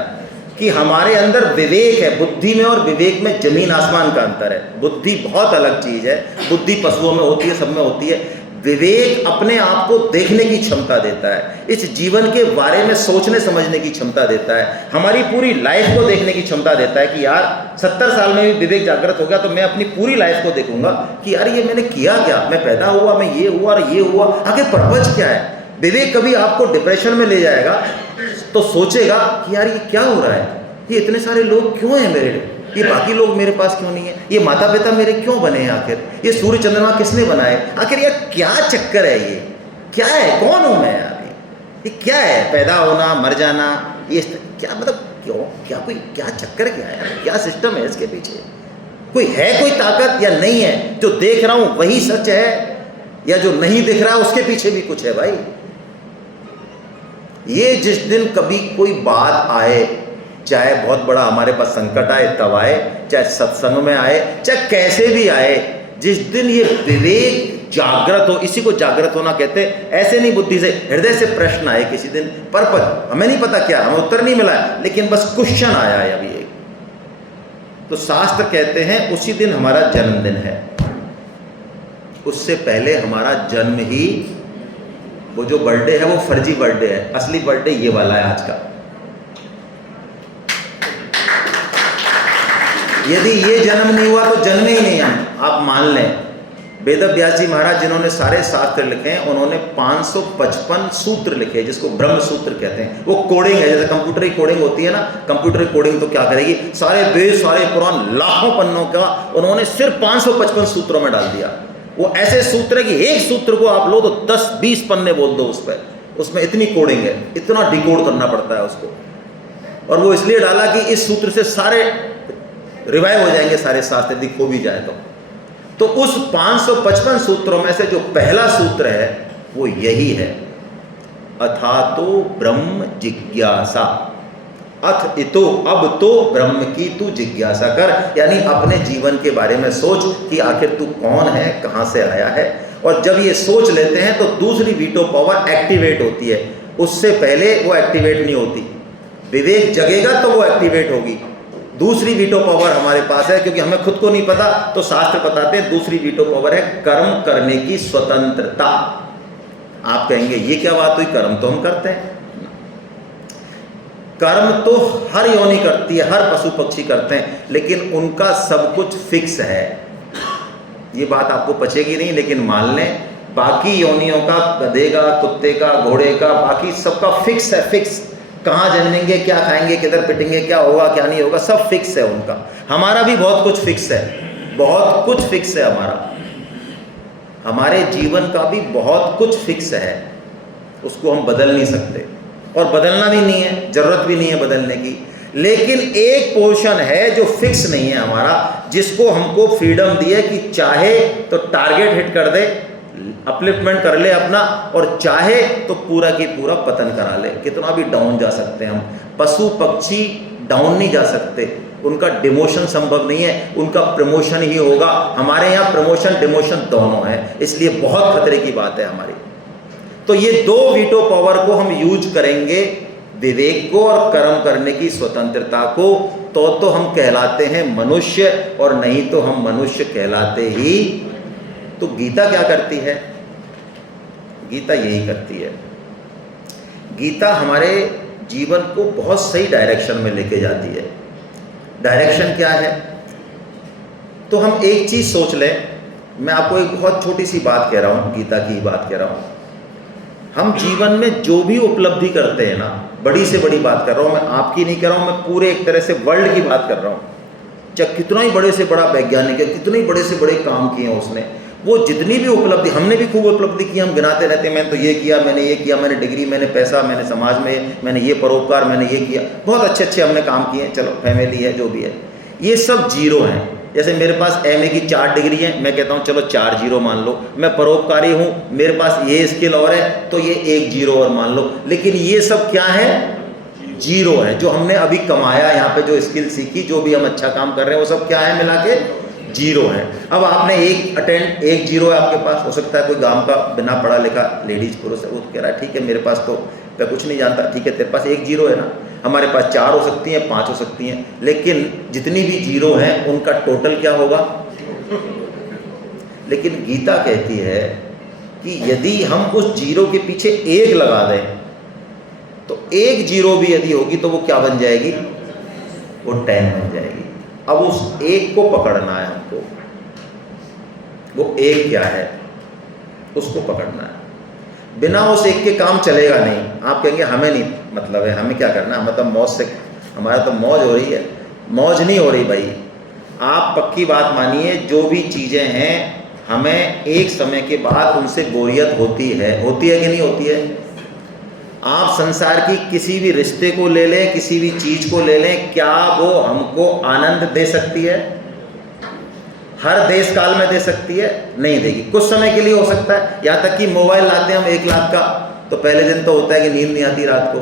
कि हमारे अंदर विवेक है। बुद्धि में और विवेक में जमीन आसमान का अंतर है। बुद्धि बहुत अलग चीज़ है, बुद्धि पशुओं में होती है, सब में होती है। विवेक अपने आप को देखने की क्षमता देता है, इस जीवन के बारे में सोचने समझने की क्षमता देता है, हमारी पूरी लाइफ को देखने की क्षमता देता है कि यार 70 साल में भी विवेक जागृत हो गया तो मैं अपनी पूरी लाइफ को देखूंगा कि यार ये मैंने किया क्या, मैं पैदा हुआ, मैं ये हुआ और ये हुआ, आगे पर्पज क्या है। विवेक कभी आपको डिप्रेशन में ले जाएगा तो सोचेगा कि यार ये क्या हो रहा है, ये इतने सारे लोग क्यों हैं मेरे, ये बाकी लोग मेरे पास क्यों नहीं है, ये माता पिता मेरे क्यों बने हैं, आखिर ये सूर्य चंद्रमा किसने बनाए, आखिर यार क्या चक्कर है, ये क्या है, कौन हूँ मैं यार, ये क्या है, पैदा होना मर जाना, ये क्या मतलब, क्यों, क्या कोई क्या चक्कर क्या है, क्या सिस्टम है इसके पीछे, कोई है कोई ताकत या नहीं है, जो देख रहा हूँ वही सच है या जो नहीं दिख रहा उसके पीछे भी कुछ है भाई। ये जिस दिन कभी कोई बात आए, चाहे बहुत बड़ा हमारे पास संकट आए तब आए, चाहे सत्संग में आए, चाहे कैसे भी आए, जिस दिन ये विवेक जागृत हो, इसी को जागृत होना कहते हैं। ऐसे नहीं बुद्धि से, हृदय से प्रश्न आए किसी दिन, पर्पज हमें नहीं पता क्या, हमें उत्तर नहीं मिला है, लेकिन बस क्वेश्चन आया है अभी एक, तो शास्त्र कहते हैं उसी दिन हमारा जन्मदिन है। उससे पहले हमारा जन्म ही, वो जो बर्थडे है वो फर्जी बर्थडे है, असली बर्थडे ये वाला है आज का। यदि ये जन्म नहीं हुआ तो जन्मे ही नहीं हम, आप मान लें। वेदव्यास जी महाराज जिन्होंने सारे शास्त्र लिखे हैं, उन्होंने 555 सूत्र लिखे जिसको ब्रह्म सूत्र कहते हैं। वो कोडिंग है, जैसे कंप्यूटर की कोडिंग होती है ना, कंप्यूटर की कोडिंग तो क्या करेगी, सारे वेद सारे पुराण लाखों पन्नों का उन्होंने सिर्फ 555 सूत्रों में डाल दिया। वो ऐसे सूत्र है कि एक सूत्र को आप लो तो 10-20 पन्ने बोल दो उस पर, उसमें इतनी कोडिंग है, इतना डिकोड करना पड़ता है उसको। और वो इसलिए डाला कि इस सूत्र से सारे रिवाइव हो जाएंगे, सारे शास्त्र यदि खो भी जाए तो उस 555 सूत्रों में से जो पहला सूत्र है वो यही है, अथातो ब्रह्म जिज्ञासा। अथ इतो, अब तो ब्रह्म की तू जिज्ञासा कर, यानी अपने जीवन के बारे में सोच कि आखिर तू कौन है, कहाँ से आया है। और जब ये सोच लेते हैं तो दूसरी वीटो पावर एक्टिवेट होती है, उससे पहले वो एक्टिवेट नहीं होती। विवेक जगेगा तो वो एक्टिवेट होगी। दूसरी वीटो पावर हमारे पास है, क्योंकि हमें खुद को नहीं पता तो शास्त्र बताते हैं दूसरी वीटो पावर है कर्म करने की स्वतंत्रता। आप कहेंगे ये क्या बात हुई, कर्म तो हम करते हैं। कर्म तो हर योनि करती है, हर पशु पक्षी करते हैं, लेकिन उनका सब कुछ फिक्स है। ये बात आपको पचेगी नहीं, लेकिन मान लें बाकी योनियों का, गधे का, कुत्ते का, घोड़े का, बाकी सबका फिक्स है। फिक्स, कहाँ जन्मेंगे, क्या खाएंगे, किधर पिटेंगे, क्या होगा क्या नहीं होगा, सब फिक्स है उनका। हमारा भी बहुत कुछ फिक्स है, बहुत कुछ फिक्स है हमारा। हमारे जीवन का भी बहुत कुछ फिक्स है, उसको हम बदल नहीं सकते और बदलना भी नहीं है, जरूरत भी नहीं है बदलने की। लेकिन एक पोर्शन है जो फिक्स नहीं है हमारा, जिसको हमको फ्रीडम दी है कि चाहे तो टारगेट हिट कर दे, अपलिफ्टमेंट कर ले अपना, और चाहे तो पूरा की पूरा पतन करा ले। कितना भी डाउन जा सकते हैं हम, पशु पक्षी डाउन नहीं जा सकते, उनका डिमोशन संभव नहीं है, उनका प्रमोशन ही होगा। हमारे यहाँ प्रमोशन डिमोशन दोनों है, इसलिए बहुत खतरे की बात है हमारी। तो ये दो वीटो पावर को हम यूज करेंगे, विवेक को और कर्म करने की स्वतंत्रता को, तो हम कहलाते हैं मनुष्य, और नहीं तो हम मनुष्य कहलाते ही। तो गीता क्या करती है, गीता यही करती है। गीता हमारे जीवन को बहुत सही डायरेक्शन में लेके जाती है। डायरेक्शन क्या है, तो हम एक चीज़ सोच लें। मैं आपको एक बहुत छोटी सी बात कह रहा हूँ, गीता की बात कह रहा हूँ। हम जीवन में जो भी उपलब्धि करते हैं ना, बड़ी से बड़ी बात कर रहा हूँ मैं, आपकी नहीं कर रहा हूँ मैं, पूरे एक तरह से वर्ल्ड की बात कर रहा हूँ। चाहे कितना ही बड़े से बड़ा वैज्ञानिक है, कितने ही बड़े से बड़े काम किए हैं उसने, वो जितनी भी उपलब्धि, हमने भी खूब उपलब्धि की, हम गिनाते रहते हैं, मैंने तो ये किया, मैंने ये किया, मैंने डिग्री, मैंने पैसा, मैंने समाज में, मैंने ये परोपकार, मैंने ये किया, बहुत अच्छे अच्छे हमने काम किए, चलो फैमिली है, जो भी है, ये सब जीरो हैं। जैसे मेरे पास MA की 4 डिग्री है, मैं कहता हूँ चलो 4 जीरो मान लो, मैं परोपकारी हूँ, मेरे पास ये स्किल और है तो ये 1 जीरो और मान लो। लेकिन ये सब क्या है, जीरो है। जो हमने अभी कमाया, यहाँ पे जो स्किल सीखी, जो भी हम अच्छा काम कर रहे हैं, वो सब क्या है, मिला के जीरो है। अब आपने एक जीरो है आपके पास। हो सकता है कोई गांव का बिना पढ़ा लिखा लेडीज पुरुष है, वो कह रहा है ठीक है मेरे पास तो मैं कुछ नहीं जानता, ठीक है तेरे पास 1 जीरो है ना, हमारे पास 4 हो सकती हैं, 5 हो सकती हैं, लेकिन जितनी भी जीरो हैं उनका टोटल क्या होगा। लेकिन गीता कहती है कि यदि हम उस जीरो के पीछे 1 लगा दें तो 1 जीरो भी यदि होगी तो वो क्या बन जाएगी, वो 10 बन जाएगी। अब उस 1 को पकड़ना है हमको, वो 1 क्या है उसको पकड़ना है। बिना उस 1 के काम चलेगा नहीं। आप कहेंगे हमें नहीं मतलब है, हमें क्या करना है, हमें तो मौज से, हमारा तो मौज हो रही है। मौज नहीं हो रही भाई, आप पक्की बात मानिए, जो भी चीज़ें हैं हमें एक समय के बाद उनसे बोरियत होती है कि नहीं होती है। आप संसार की किसी भी रिश्ते को ले लें, किसी भी चीज़ को ले लें, क्या वो हमको आनंद दे सकती है, हर देश काल में दे सकती है, नहीं देगी। कुछ समय के लिए हो सकता है, यहाँ तक कि मोबाइल लाते हैं हम 1 लाख का, तो पहले दिन तो होता है कि नींद नहीं आती रात को,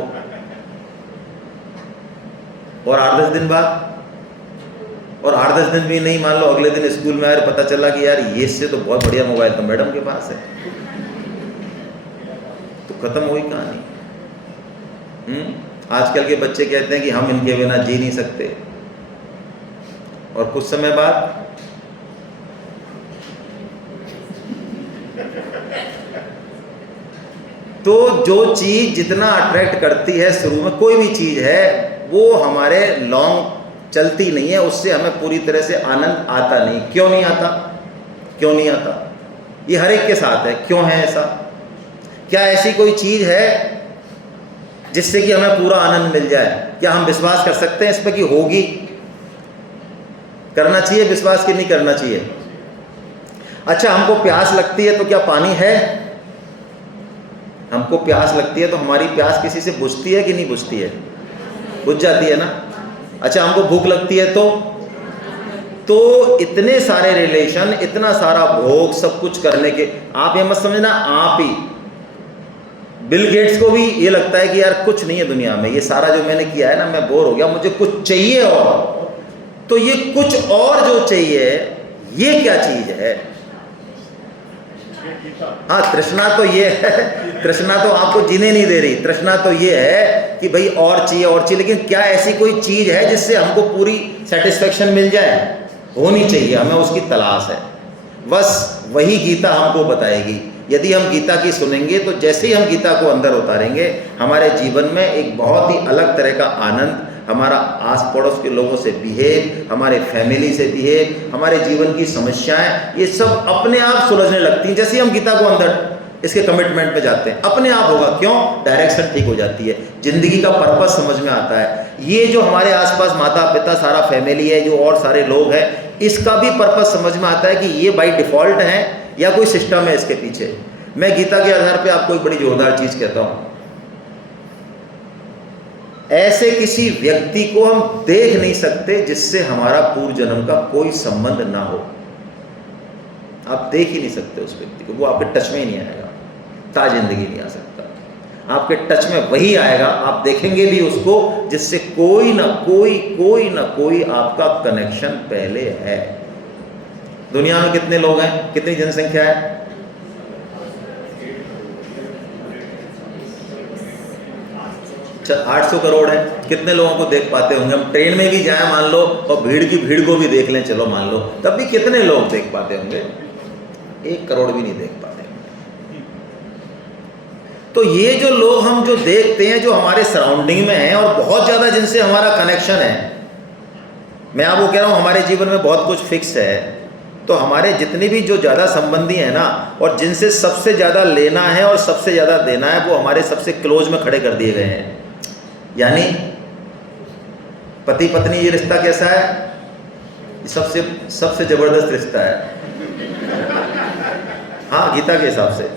और 8-10 दिन बाद, और 8-10 दिन भी नहीं, मान लो अगले दिन स्कूल में आए पता चला कि यार ये इससे तो बहुत बढ़िया मोबाइल तो मैडम के पास है, तो खत्म हुई कहानी। आजकल के बच्चे कहते हैं कि हम इनके बिना जी नहीं सकते, और कुछ समय बाद तो जो चीज़ जितना अट्रैक्ट करती है शुरू में, कोई भी चीज़ है, वो हमारे लॉन्ग चलती नहीं है, उससे हमें पूरी तरह से आनंद आता नहीं। क्यों नहीं आता, क्यों नहीं आता? ये हर एक के साथ है। क्यों है ऐसा? क्या ऐसी कोई चीज़ है जिससे कि हमें पूरा आनंद मिल जाए? क्या हम विश्वास कर सकते हैं इस पर कि होगी? करना चाहिए विश्वास कि नहीं करना चाहिए? अच्छा, हमको प्यास लगती है तो क्या पानी है? हमको प्यास लगती है तो हमारी प्यास किसी से बुझती है कि नहीं बुझती है? बुझ जाती है ना। अच्छा, हमको भूख लगती है तो इतने सारे रिलेशन, इतना सारा भोग, सब कुछ करने के, आप ये मत समझना आप ही, बिल गेट्स को भी ये लगता है कि यार कुछ नहीं है दुनिया में, ये सारा जो मैंने किया है ना, मैं बोर हो गया, मुझे कुछ चाहिए और। तो ये कुछ और जो चाहिए, ये क्या चीज है? हाँ, तृष्णा तो ये है, तृष्णा तो आपको जीने नहीं दे रही। तृष्णा तो ये है कि भाई और चाहिए और चाहिए, लेकिन क्या ऐसी कोई चीज है जिससे हमको पूरी सेटिस्फेक्शन मिल जाए? होनी चाहिए, हमें उसकी तलाश है। बस वही गीता हमको बताएगी। यदि हम गीता की सुनेंगे तो जैसे ही हम गीता को अंदर उतारेंगे, हमारे जीवन में एक बहुत ही अलग तरह का आनंद, हमारा आस पड़ोस के लोगों से बिहेव, हमारे फैमिली से बिहेव, हमारे जीवन की समस्याएं, ये सब अपने आप सुलझने लगती हैं। जैसे ही हम गीता को अंदर इसके कमिटमेंट पे जाते हैं, अपने आप होगा। क्यों? डायरेक्शन ठीक हो जाती है, जिंदगी का पर्पस समझ में आता है। ये जो हमारे आसपास माता पिता, सारा फैमिली है, जो और सारे लोग हैं, इसका भी पर्पस समझ में आता है कि ये बाई डिफॉल्ट है या कोई सिस्टम है इसके पीछे। मैं गीता के आधार पे आपको एक बड़ी जोरदार चीज कहता हूं। ऐसे किसी व्यक्ति को हम देख नहीं सकते जिससे हमारा पूर्व जन्म का कोई संबंध ना हो। आप देख ही नहीं सकते उस व्यक्ति को, वो आपके टच में ही नहीं आएगा, ता जिंदगी नहीं आ सकता। आपके टच में वही आएगा, आप देखेंगे भी उसको जिससे कोई ना कोई आपका कनेक्शन पहले है। दुनिया में कितने लोग हैं, कितनी जनसंख्या है? 800 करोड़ है। कितने लोगों को देख पाते होंगे? हम ट्रेन में भी जाएं मान लो, और भीड़ की भीड़ को भी देख लें, चलो मान लो, तब भी कितने लोग देख पाते होंगे? 1 करोड़ भी नहीं देख पाते। तो ये जो लोग हम जो देखते हैं, जो हमारे सराउंडिंग में हैं और बहुत ज्यादा जिनसे हमारा कनेक्शन है, मैं आपको कह रहा हूं हमारे जीवन में बहुत कुछ फिक्स है। तो हमारे जितने भी जो ज़्यादा संबंधी हैं ना, और जिनसे सबसे ज़्यादा लेना है और सबसे ज़्यादा देना है, वो हमारे सबसे क्लोज में खड़े कर दिए गए हैं। यानी पति पत्नी ये रिश्ता कैसा है? सबसे ज़बरदस्त रिश्ता है। हाँ, गीता के हिसाब से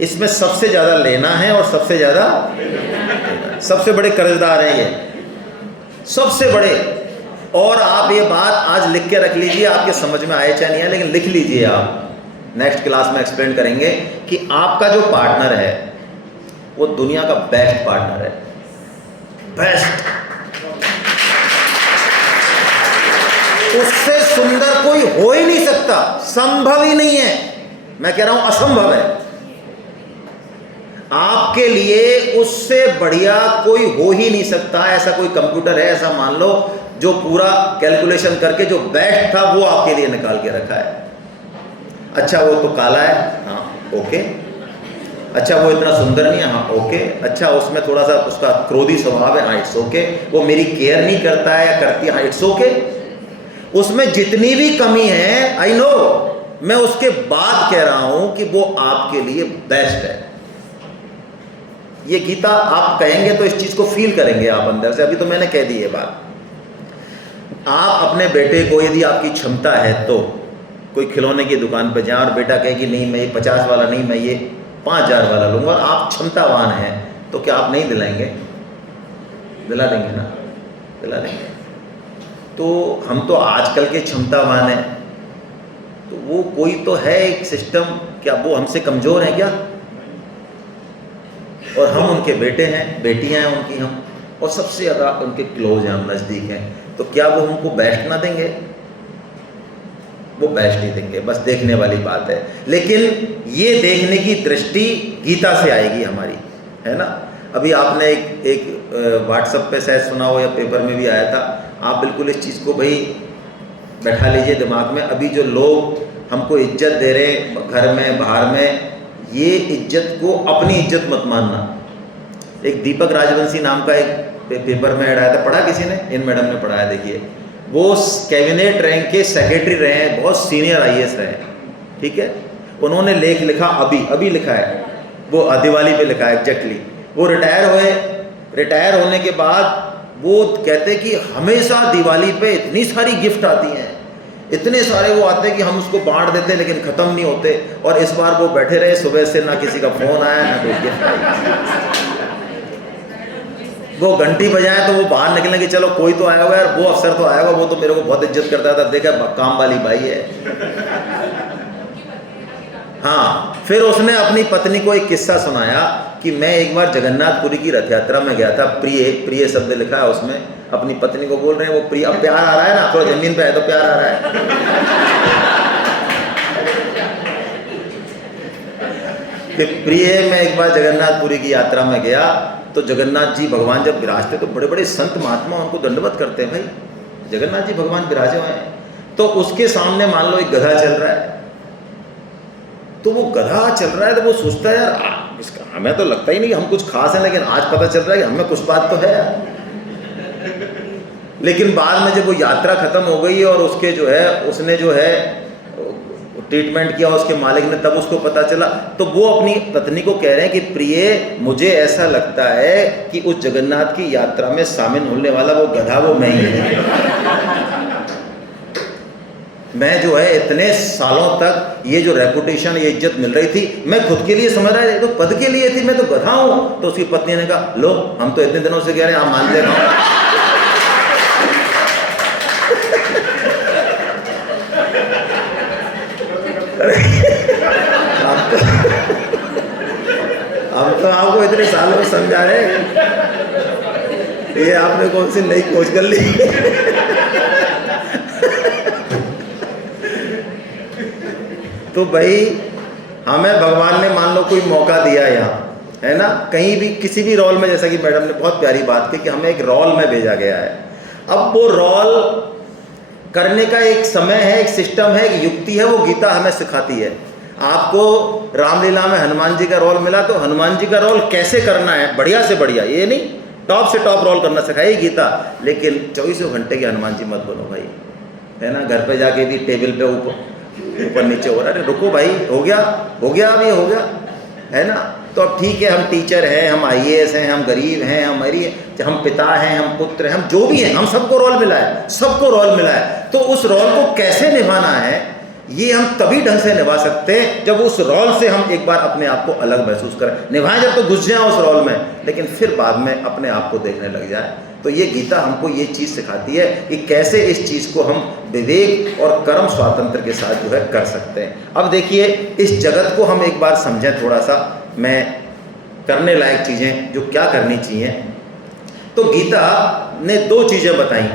इसमें सबसे ज़्यादा लेना है और सबसे ज़्यादा, सबसे बड़े कर्जदार हैं ये, सबसे बड़े। और आप ये बात आज लिख के रख लीजिए, आपके समझ में आए चाहे नहीं आए, लेकिन लिख लीजिए। आप नेक्स्ट क्लास में एक्सप्लेन करेंगे कि आपका जो पार्टनर है वो दुनिया का बेस्ट पार्टनर है, बेस्ट। उससे सुंदर कोई हो ही नहीं सकता, संभव ही नहीं है। मैं कह रहा हूं असंभव है। आपके लिए उससे बढ़िया कोई हो ही नहीं सकता। ऐसा कोई कंप्यूटर है, ऐसा मान लो, जो पूरा कैलकुलेशन करके जो बेस्ट था वो आपके लिए निकाल के रखा है। अच्छा, वो तो काला है, हाँ ओके। अच्छा, वो इतना सुंदर नहीं है, हाँ ओके। अच्छा, उसमें थोड़ा सा उसका क्रोधी स्वभाव है, हाँ इट्स ओके। वो मेरी केयर नहीं करता है या करती है, हाँ इट्स ओके। उसमें जितनी भी कमी है, आई नो, मैं उसके बाद कह रहा हूं कि वो आपके लिए बेस्ट है। ये गीता आप कहेंगे तो इस चीज को फील करेंगे आप अंदर से। अभी तो मैंने कह दी ये बात। आप अपने बेटे को, यदि आपकी क्षमता है तो, कोई खिलौने की दुकान पर जाएं और बेटा कहे कि नहीं मैं ये 50 वाला नहीं, मैं ये 5000 वाला लूँगा, और आप क्षमतावान हैं, तो क्या आप नहीं दिलाएंगे? दिला देंगे ना, दिला देंगे। तो हम तो आजकल के क्षमतावान हैं, तो वो कोई तो है एक सिस्टम, क्या वो हमसे कमज़ोर है क्या? और हम उनके बेटे हैं, बेटियां हैं उनकी हम, और सबसे ज़्यादा उनके क्लोज हैं, हम नज़दीक हैं, तो क्या वो हमको बेस्ट ना देंगे? वो बेस्ट ही देंगे, बस देखने वाली बात है। लेकिन ये देखने की दृष्टि गीता से आएगी हमारी, है ना। अभी आपने एक व्हाट्सएप पे शायद सुना हो या पेपर में भी आया था, आप बिल्कुल इस चीज़ को भाई बैठा लीजिए दिमाग में। अभी जो लोग हमको इज्जत दे रहे हैं घर में बाहर में, ये इज्जत को अपनी इज्जत मत मानना। एक दीपक राजवंशी नाम का एक पेपर में ऐड आया था, पढ़ा किसी ने? इन मैडम ने पढ़ाया। देखिए, वो कैबिनेट रैंक के सेक्रेटरी रहे हैं, बहुत सीनियर IAS रहे हैं, ठीक है। उन्होंने लेख लिखा, अभी लिखा है, वो दिवाली पे लिखा है एग्जैक्टली। वो रिटायर हुए, रिटायर होने के बाद वो कहते कि हमेशा दिवाली पे इतनी सारी गिफ्ट आती हैं, इतने सारे वो आते हैं कि हम उसको बांट देते लेकिन ख़त्म नहीं होते। और इस बार वो बैठे रहे सुबह से, ना किसी का फ़ोन आया ना कोई गिफ्ट आई। वो घंटी बजाए तो वो बाहर निकलने की चलो कोई तो आया हुआ है, वो अफसर तो आया हुआ, वो तो मेरे को बहुत इज्जत करता था, देखा काम वाली भाई है। हाँ, फिर उसने अपनी पत्नी को एक किस्सा सुनाया कि मैं एक बार जगन्नाथपुरी की रथ यात्रा में गया था। प्रिय शब्द लिखा है उसमें, अपनी पत्नी को बोल रहे हैं वो प्रिय। अब प्यार आ रहा है ना, थोड़ा जमीन पे है तो प्यार आ रहा है। कि प्रिय, मैं एक बार जगन्नाथपुरी की यात्रा में गया तो जगन्नाथ जी भगवान जब विराजते तो बड़े बड़े संत महात्मा उनको दंडवत करते हैं। भाई जगन्नाथ जी भगवान विराजे हुए हैं, तो उसके सामने मान लो एक गधा चल रहा है, तो वो गधा चल रहा है तो वो सोचता है यार इसका हमें तो लगता ही नहीं कि हम कुछ खास है, लेकिन आज पता चल रहा है कि हमें कुछ बात तो है। लेकिन बाद में जब वो यात्रा खत्म हो गई और उसके जो है उसने जो है ट्रीटमेंट किया उसके मालिक ने, तब उसको पता चला, तो वो अपनी पत्नी को कह रहे हैं कि प्रिय मुझे ऐसा लगता है कि उस जगन्नाथ की यात्रा में शामिल होने वाला वो गधा वो मैं ही है। मैं जो है इतने सालों तक ये जो रेपुटेशन, ये इज्जत मिल रही थी, मैं खुद के लिए समझ रहा है तो पद के लिए थी, मैं तो गधा हूँ। तो उसकी पत्नी ने कहा लो हम तो इतने दिनों से कह रहे हैं, आप मानते रहो। हम तो आपको इतने सालों में समझा रहे हैं, ये आपने कौन सी नई खोज कर ली। तो भाई हमें भगवान ने मान लो कोई मौका दिया यहाँ, है ना, कहीं भी किसी भी रोल में, जैसा कि मैडम ने बहुत प्यारी बात की कि हमें एक रोल में भेजा गया है। अब वो रोल करने का एक समय है, एक सिस्टम है, एक युक्ति है, वो गीता हमें सिखाती है। आपको रामलीला में हनुमान जी का रोल मिला तो हनुमान जी का रोल कैसे करना है, बढ़िया से बढ़िया, ये नहीं टॉप से टॉप रोल करना सिखाई गीता। लेकिन 24 घंटे के हनुमान जी मत बनो भाई, है ना। घर पे जाके भी टेबल पे ऊपर नीचे हो रहा है, अरे रुको भाई, हो गया अब ये हो गया, है ना। तो अब ठीक है, हम टीचर हैं, हम IAS हैं, हम गरीब हैं, हम पिता हैं, हम पुत्र हैं, हम जो भी हैं, हम सबको रोल मिला है, सबको रोल मिला है। तो उस रोल को कैसे निभाना है, ये हम तभी ढंग से निभा सकते हैं जब उस रोल से हम एक बार अपने आप को अलग महसूस करें। निभाएं जब तो घुस जाए उस रोल में, लेकिन फिर बाद में अपने आप को देखने लग जाए। तो ये गीता हमको ये चीज़ सिखाती है कि कैसे इस चीज़ को हम विवेक और कर्म स्वातंत्र के साथ जो है कर सकते हैं। अब देखिए, इस जगत को हम एक बार समझें थोड़ा सा, मैं करने लायक चीज़ें जो क्या करनी चाहिए। तो गीता ने 2 चीज़ें बताई।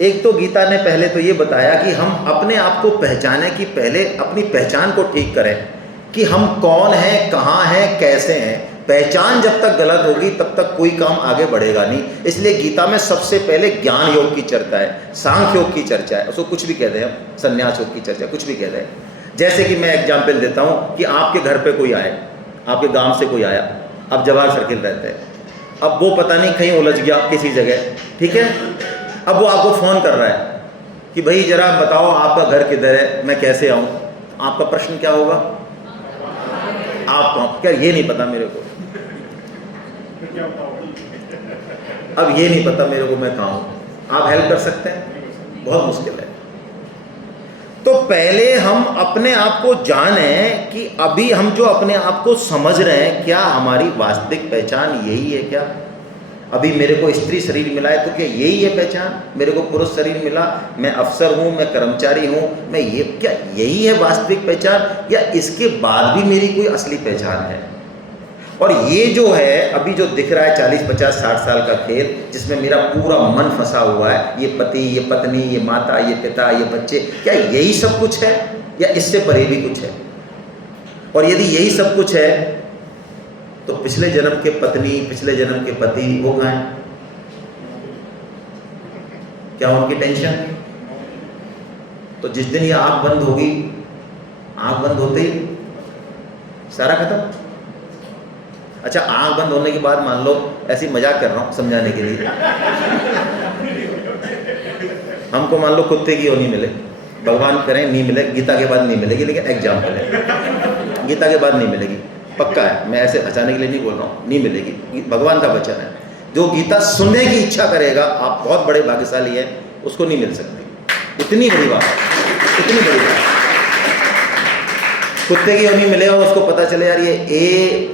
एक तो गीता ने पहले तो ये बताया कि हम अपने आप को पहचानें, कि पहले अपनी पहचान को ठीक करें कि हम कौन हैं, कहाँ हैं, कैसे हैं। पहचान जब तक गलत होगी तब तक कोई काम आगे बढ़ेगा नहीं। इसलिए गीता में सबसे पहले ज्ञान योग की चर्चा है, सांख्य योग की चर्चा है, उसको कुछ भी कहते हैं, संन्यास योग की चर्चा, कुछ भी कहते हैं। जैसे कि मैं एग्जाम्पल देता हूँ कि आपके घर पे कोई आए, आपके गांव से कोई आया, अब जवाहर सर्किल रहते हैं, अब वो पता नहीं कहीं उलझ गया किसी जगह, ठीक है। अब वो आपको फ़ोन कर रहा है कि भाई ज़रा बताओ आपका घर किधर है, मैं कैसे आऊँ। आपका प्रश्न क्या होगा, आप क्या ये नहीं पता मेरे को, अब ये नहीं पता मेरे को मैं कहाँ हूँ, आप हेल्प कर सकते हैं, बहुत मुश्किल है। तो पहले हम अपने आप को जानें कि अभी हम जो अपने आप को समझ रहे हैं, क्या हमारी वास्तविक पहचान यही है क्या। अभी मेरे को स्त्री शरीर मिला है तो क्या यही है पहचान, मेरे को पुरुष शरीर मिला, मैं अफसर हूँ, मैं कर्मचारी हूँ, मैं ये, क्या यही है वास्तविक पहचान, या इसके बाद भी मेरी कोई असली पहचान है। और ये जो है अभी जो दिख रहा है 40, 50, 60 साल का खेल, जिसमें मेरा पूरा मन फंसा हुआ है, ये पति, ये पत्नी, ये माता, ये पिता, ये बच्चे, क्या यही सब कुछ है या इससे परे भी कुछ है। और यदि यही सब कुछ है तो पिछले जन्म के पत्नी, पिछले जन्म के पति वो कहाँ हैं, क्या उनकी टेंशन। तो जिस दिन ये आँख बंद होगी, आँख बंद होते ही सारा खत्म। अच्छा, आँख बंद होने के बाद मान लो, ऐसी मजाक कर रहा हूँ समझाने के लिए, हमको मान लो कुत्ते की योनि मिले, भगवान करें नहीं मिले, गीता के बाद नहीं मिलेगी, लेकिन एग्जाम्पल है। गीता के बाद नहीं मिलेगी, पक्का है, मैं ऐसे हंसाने के लिए नहीं बोल रहा हूँ, नहीं मिलेगी, भगवान का वचन है। जो गीता सुनने की इच्छा करेगा, आप बहुत बड़े भाग्यशाली हैं, उसको नहीं मिल सकती। इतनी बड़ी बात है, इतनी बड़ी बात। कुत्ते की योनि मिलेगा, उसको पता चले यार ये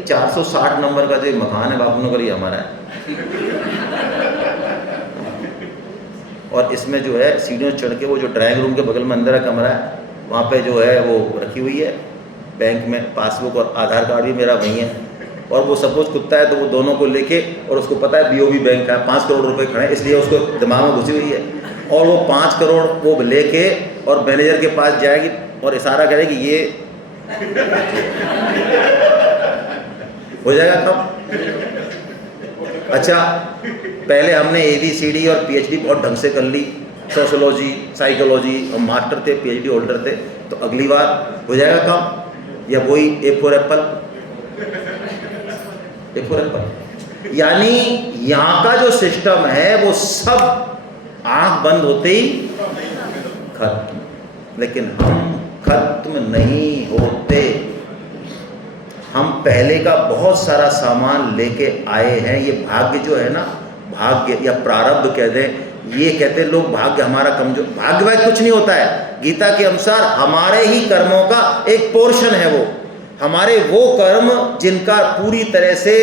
A460 नंबर का जो मकान है बापू नगर, ये हमारा है, और इसमें जो है सीढ़ियों चढ़ के वो जो ड्राइंग रूम के बगल में अंदर का कमरा है, वहाँ पे जो है वो रखी हुई है बैंक में पासबुक और आधार कार्ड भी मेरा वहीं है। और वो सपोज कुत्ता है तो वो दोनों को लेके, और उसको पता है BOB बैंक का 5 करोड़ रुपए खड़े हैं, इसलिए उसको दिमाग में घुसी हुई है, और वो 5 करोड़ वो लेके और मैनेजर के पास जाएगी और इशारा करेगी ये हो जाएगा कब। अच्छा, पहले हमने ABCD और PhD बहुत ढंग से कर ली, सोशोलॉजी, साइकोलॉजी, और मास्टर थे, PhD होल्डर थे, तो अगली बार हो जाएगा कब, या वही A for Apple, A for Apple. यानी यहाँ का जो सिस्टम है वो सब आंख बंद होते ही खत्म, लेकिन हम खत्म नहीं होते। हम पहले का बहुत सारा सामान लेके आए हैं। ये भाग्य जो है ना, भाग्य या प्रारब्ध कह दें, ये कहते हैं लोग भाग्य हमारा कमजोर, भाग्य भाई कुछ नहीं होता है। गीता के अनुसार हमारे ही कर्मों का एक पोर्शन है, वो हमारे वो कर्म जिनका पूरी तरह से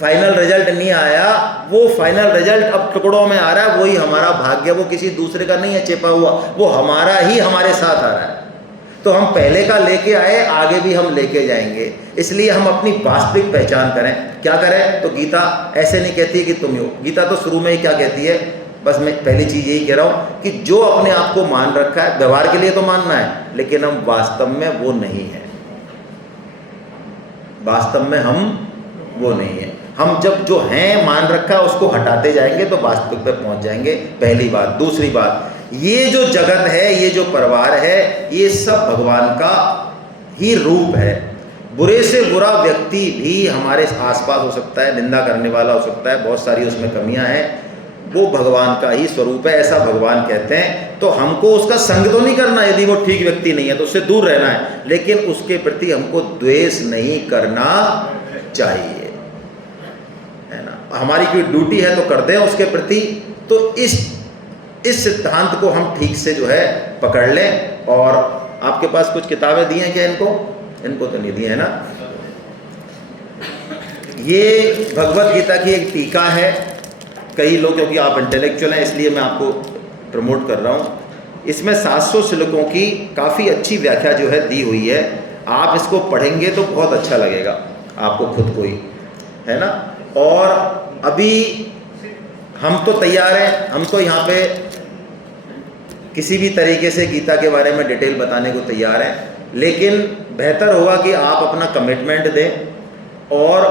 फाइनल रिजल्ट नहीं आया, वो फाइनल रिजल्ट अब टुकड़ों में आ रहा है, वही हमारा भाग्य, वो किसी दूसरे का नहीं है छिपा हुआ, वो हमारा ही हमारे साथ आ रहा है। तो हम पहले का लेके आए, आगे भी हम लेके जाएंगे। इसलिए हम अपनी वास्तविक पहचान करें। क्या करें? तो गीता ऐसे नहीं कहती है कि तुम हो, गीता तो शुरू में ही क्या कहती है, बस मैं पहली चीज़ यही कह रहा हूँ कि जो अपने आप को मान रखा है, व्यवहार के लिए तो मानना है, लेकिन हम वास्तव में वो नहीं है, वास्तव में हम वो नहीं है। हम जब जो हैं मान रखा है उसको हटाते जाएंगे तो वास्तविक पे पहुंच जाएंगे, पहली बात। दूसरी बात, ये जो जगत है, ये जो परिवार है, ये सब भगवान का ही रूप है। बुरे से बुरा व्यक्ति भी हमारे आसपास हो सकता है, निंदा करने वाला हो सकता है, बहुत सारी उसमें कमियां हैं, वो भगवान का ही स्वरूप है, ऐसा भगवान कहते हैं। तो हमको उसका संग तो नहीं करना, यदि वो ठीक व्यक्ति नहीं है तो उससे दूर रहना है, लेकिन उसके प्रति हमको द्वेष नहीं करना चाहिए, है ना। हमारी कोई ड्यूटी है तो कर दें उसके प्रति। तो इस सिद्धांत को हम ठीक से जो है पकड़ लें। और आपके पास कुछ किताबें दी हैं क्या इनको तो नहीं दी है ना। ये भगवत गीता की एक टीका है। कई लोग, क्योंकि आप इंटेलेक्चुअल हैं इसलिए मैं आपको प्रमोट कर रहा हूँ। इसमें 700 श्लोकों की काफ़ी अच्छी व्याख्या जो है दी हुई है। आप इसको पढ़ेंगे तो बहुत अच्छा लगेगा आपको खुद को ही, है ना। और अभी हम तो तैयार हैं, हम तो यहाँ पे किसी भी तरीके से गीता के बारे में डिटेल बताने को तैयार हैं, लेकिन बेहतर होगा कि आप अपना कमिटमेंट दें और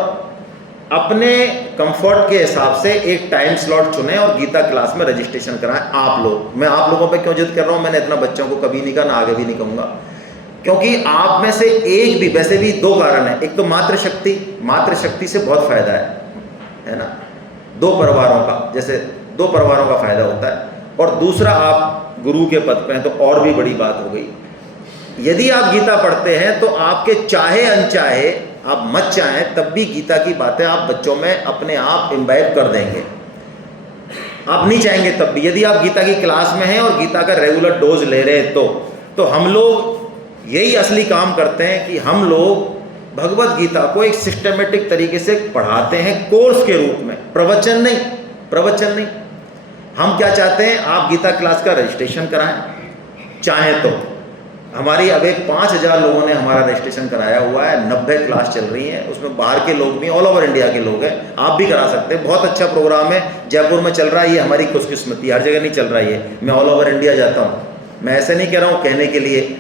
अपने कंफर्ट के हिसाब से एक टाइम स्लॉट चुनें और गीता क्लास में रजिस्ट्रेशन कराएं। आप लोग, मैं आप लोगों पे क्यों जिद कर रहा हूँ, मैंने इतना बच्चों को कभी नहीं कहा, ना आगे भी नहीं कहूँगा, क्योंकि आप में से एक भी, वैसे भी 2 कारण हैं। एक तो मातृशक्ति से बहुत फायदा है ना, 2 परिवारों का, जैसे 2 परिवारों का फायदा होता है। और दूसरा, आप गुरु के पद पे हैं तो और भी बड़ी बात हो गई। यदि आप गीता पढ़ते हैं तो आपके चाहे अनचाहे, आप मत चाहें तब भी गीता की बातें आप बच्चों में अपने आप इम्बाइब कर देंगे। आप नहीं चाहेंगे तब भी, यदि आप गीता की क्लास में हैं और गीता का रेगुलर डोज ले रहे हैं तो हम लोग यही असली काम करते हैं कि हम लोग भगवत गीता को एक सिस्टमेटिक तरीके से पढ़ाते हैं, कोर्स के रूप में, प्रवचन नहीं। हम क्या चाहते हैं, आप गीता क्लास का रजिस्ट्रेशन कराएं, चाहें तो। हमारी अब एक 5000 लोगों ने हमारा रजिस्ट्रेशन कराया हुआ है, 90 क्लास चल रही हैं, उसमें बाहर के लोग भी, ऑल ओवर इंडिया के लोग हैं, आप भी करा सकते हैं। बहुत अच्छा प्रोग्राम है, जयपुर में चल रहा है, ये हमारी खुशकिस्मती, हर जगह नहीं चल रहा है। मैं ऑल ओवर इंडिया जाता हूँ, मैं ऐसे नहीं कह रहा हूँ कहने के लिए।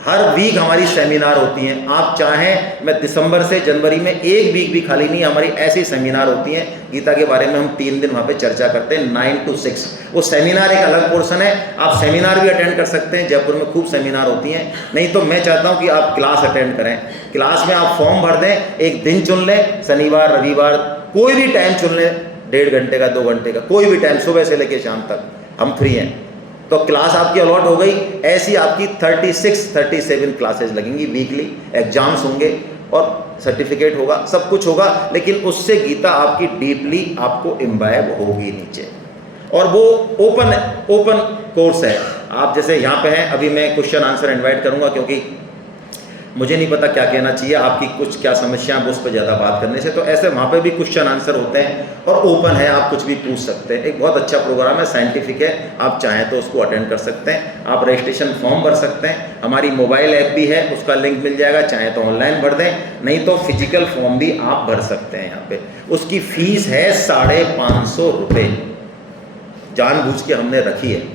हर वीक हमारी सेमिनार होती हैं, आप चाहें, मैं दिसंबर से जनवरी में एक वीक भी खाली नहीं, हमारी ऐसी सेमिनार होती हैं गीता के बारे में। हम 3 दिन वहाँ पे चर्चा करते हैं 9 to 6। वो सेमिनार एक अलग पोर्शन है, आप सेमिनार भी अटेंड कर सकते हैं, जयपुर में खूब सेमिनार होती हैं। नहीं तो मैं चाहता हूँ कि आप क्लास अटेंड करें। क्लास में आप फॉर्म भर दें, एक दिन चुन लें, शनिवार रविवार, कोई भी टाइम चुन लें, 1.5 घंटे का, 2 घंटे का, कोई भी टाइम, सुबह से लेकर शाम तक हम फ्री हैं। तो क्लास आपकी अलॉट हो गई, ऐसी आपकी 36-37 क्लासेज लगेंगी वीकली, एग्जाम्स होंगे और सर्टिफिकेट होगा, सब कुछ होगा, लेकिन उससे गीता आपकी डीपली आपको इम्बाइब होगी नीचे। और वो ओपन कोर्स है। आप जैसे यहाँ पे हैं, अभी मैं क्वेश्चन आंसर इनवाइट करूँगा, क्योंकि मुझे नहीं पता क्या कहना चाहिए, आपकी कुछ क्या समस्या है उस पर ज़्यादा बात करने से, तो ऐसे वहाँ पे भी क्वेश्चन आंसर होते हैं और ओपन है, आप कुछ भी पूछ सकते हैं। एक बहुत अच्छा प्रोग्राम है, साइंटिफिक है, आप चाहें तो उसको अटेंड कर सकते हैं। आप रजिस्ट्रेशन फॉर्म भर सकते हैं, हमारी मोबाइल ऐप भी है, उसका लिंक मिल जाएगा, चाहे तो ऑनलाइन भर दें, नहीं तो फिजिकल फॉर्म भी आप भर सकते हैं। यहाँ पे उसकी फ़ीस है 550 रुपये, जानबूझ के हमने रखी है,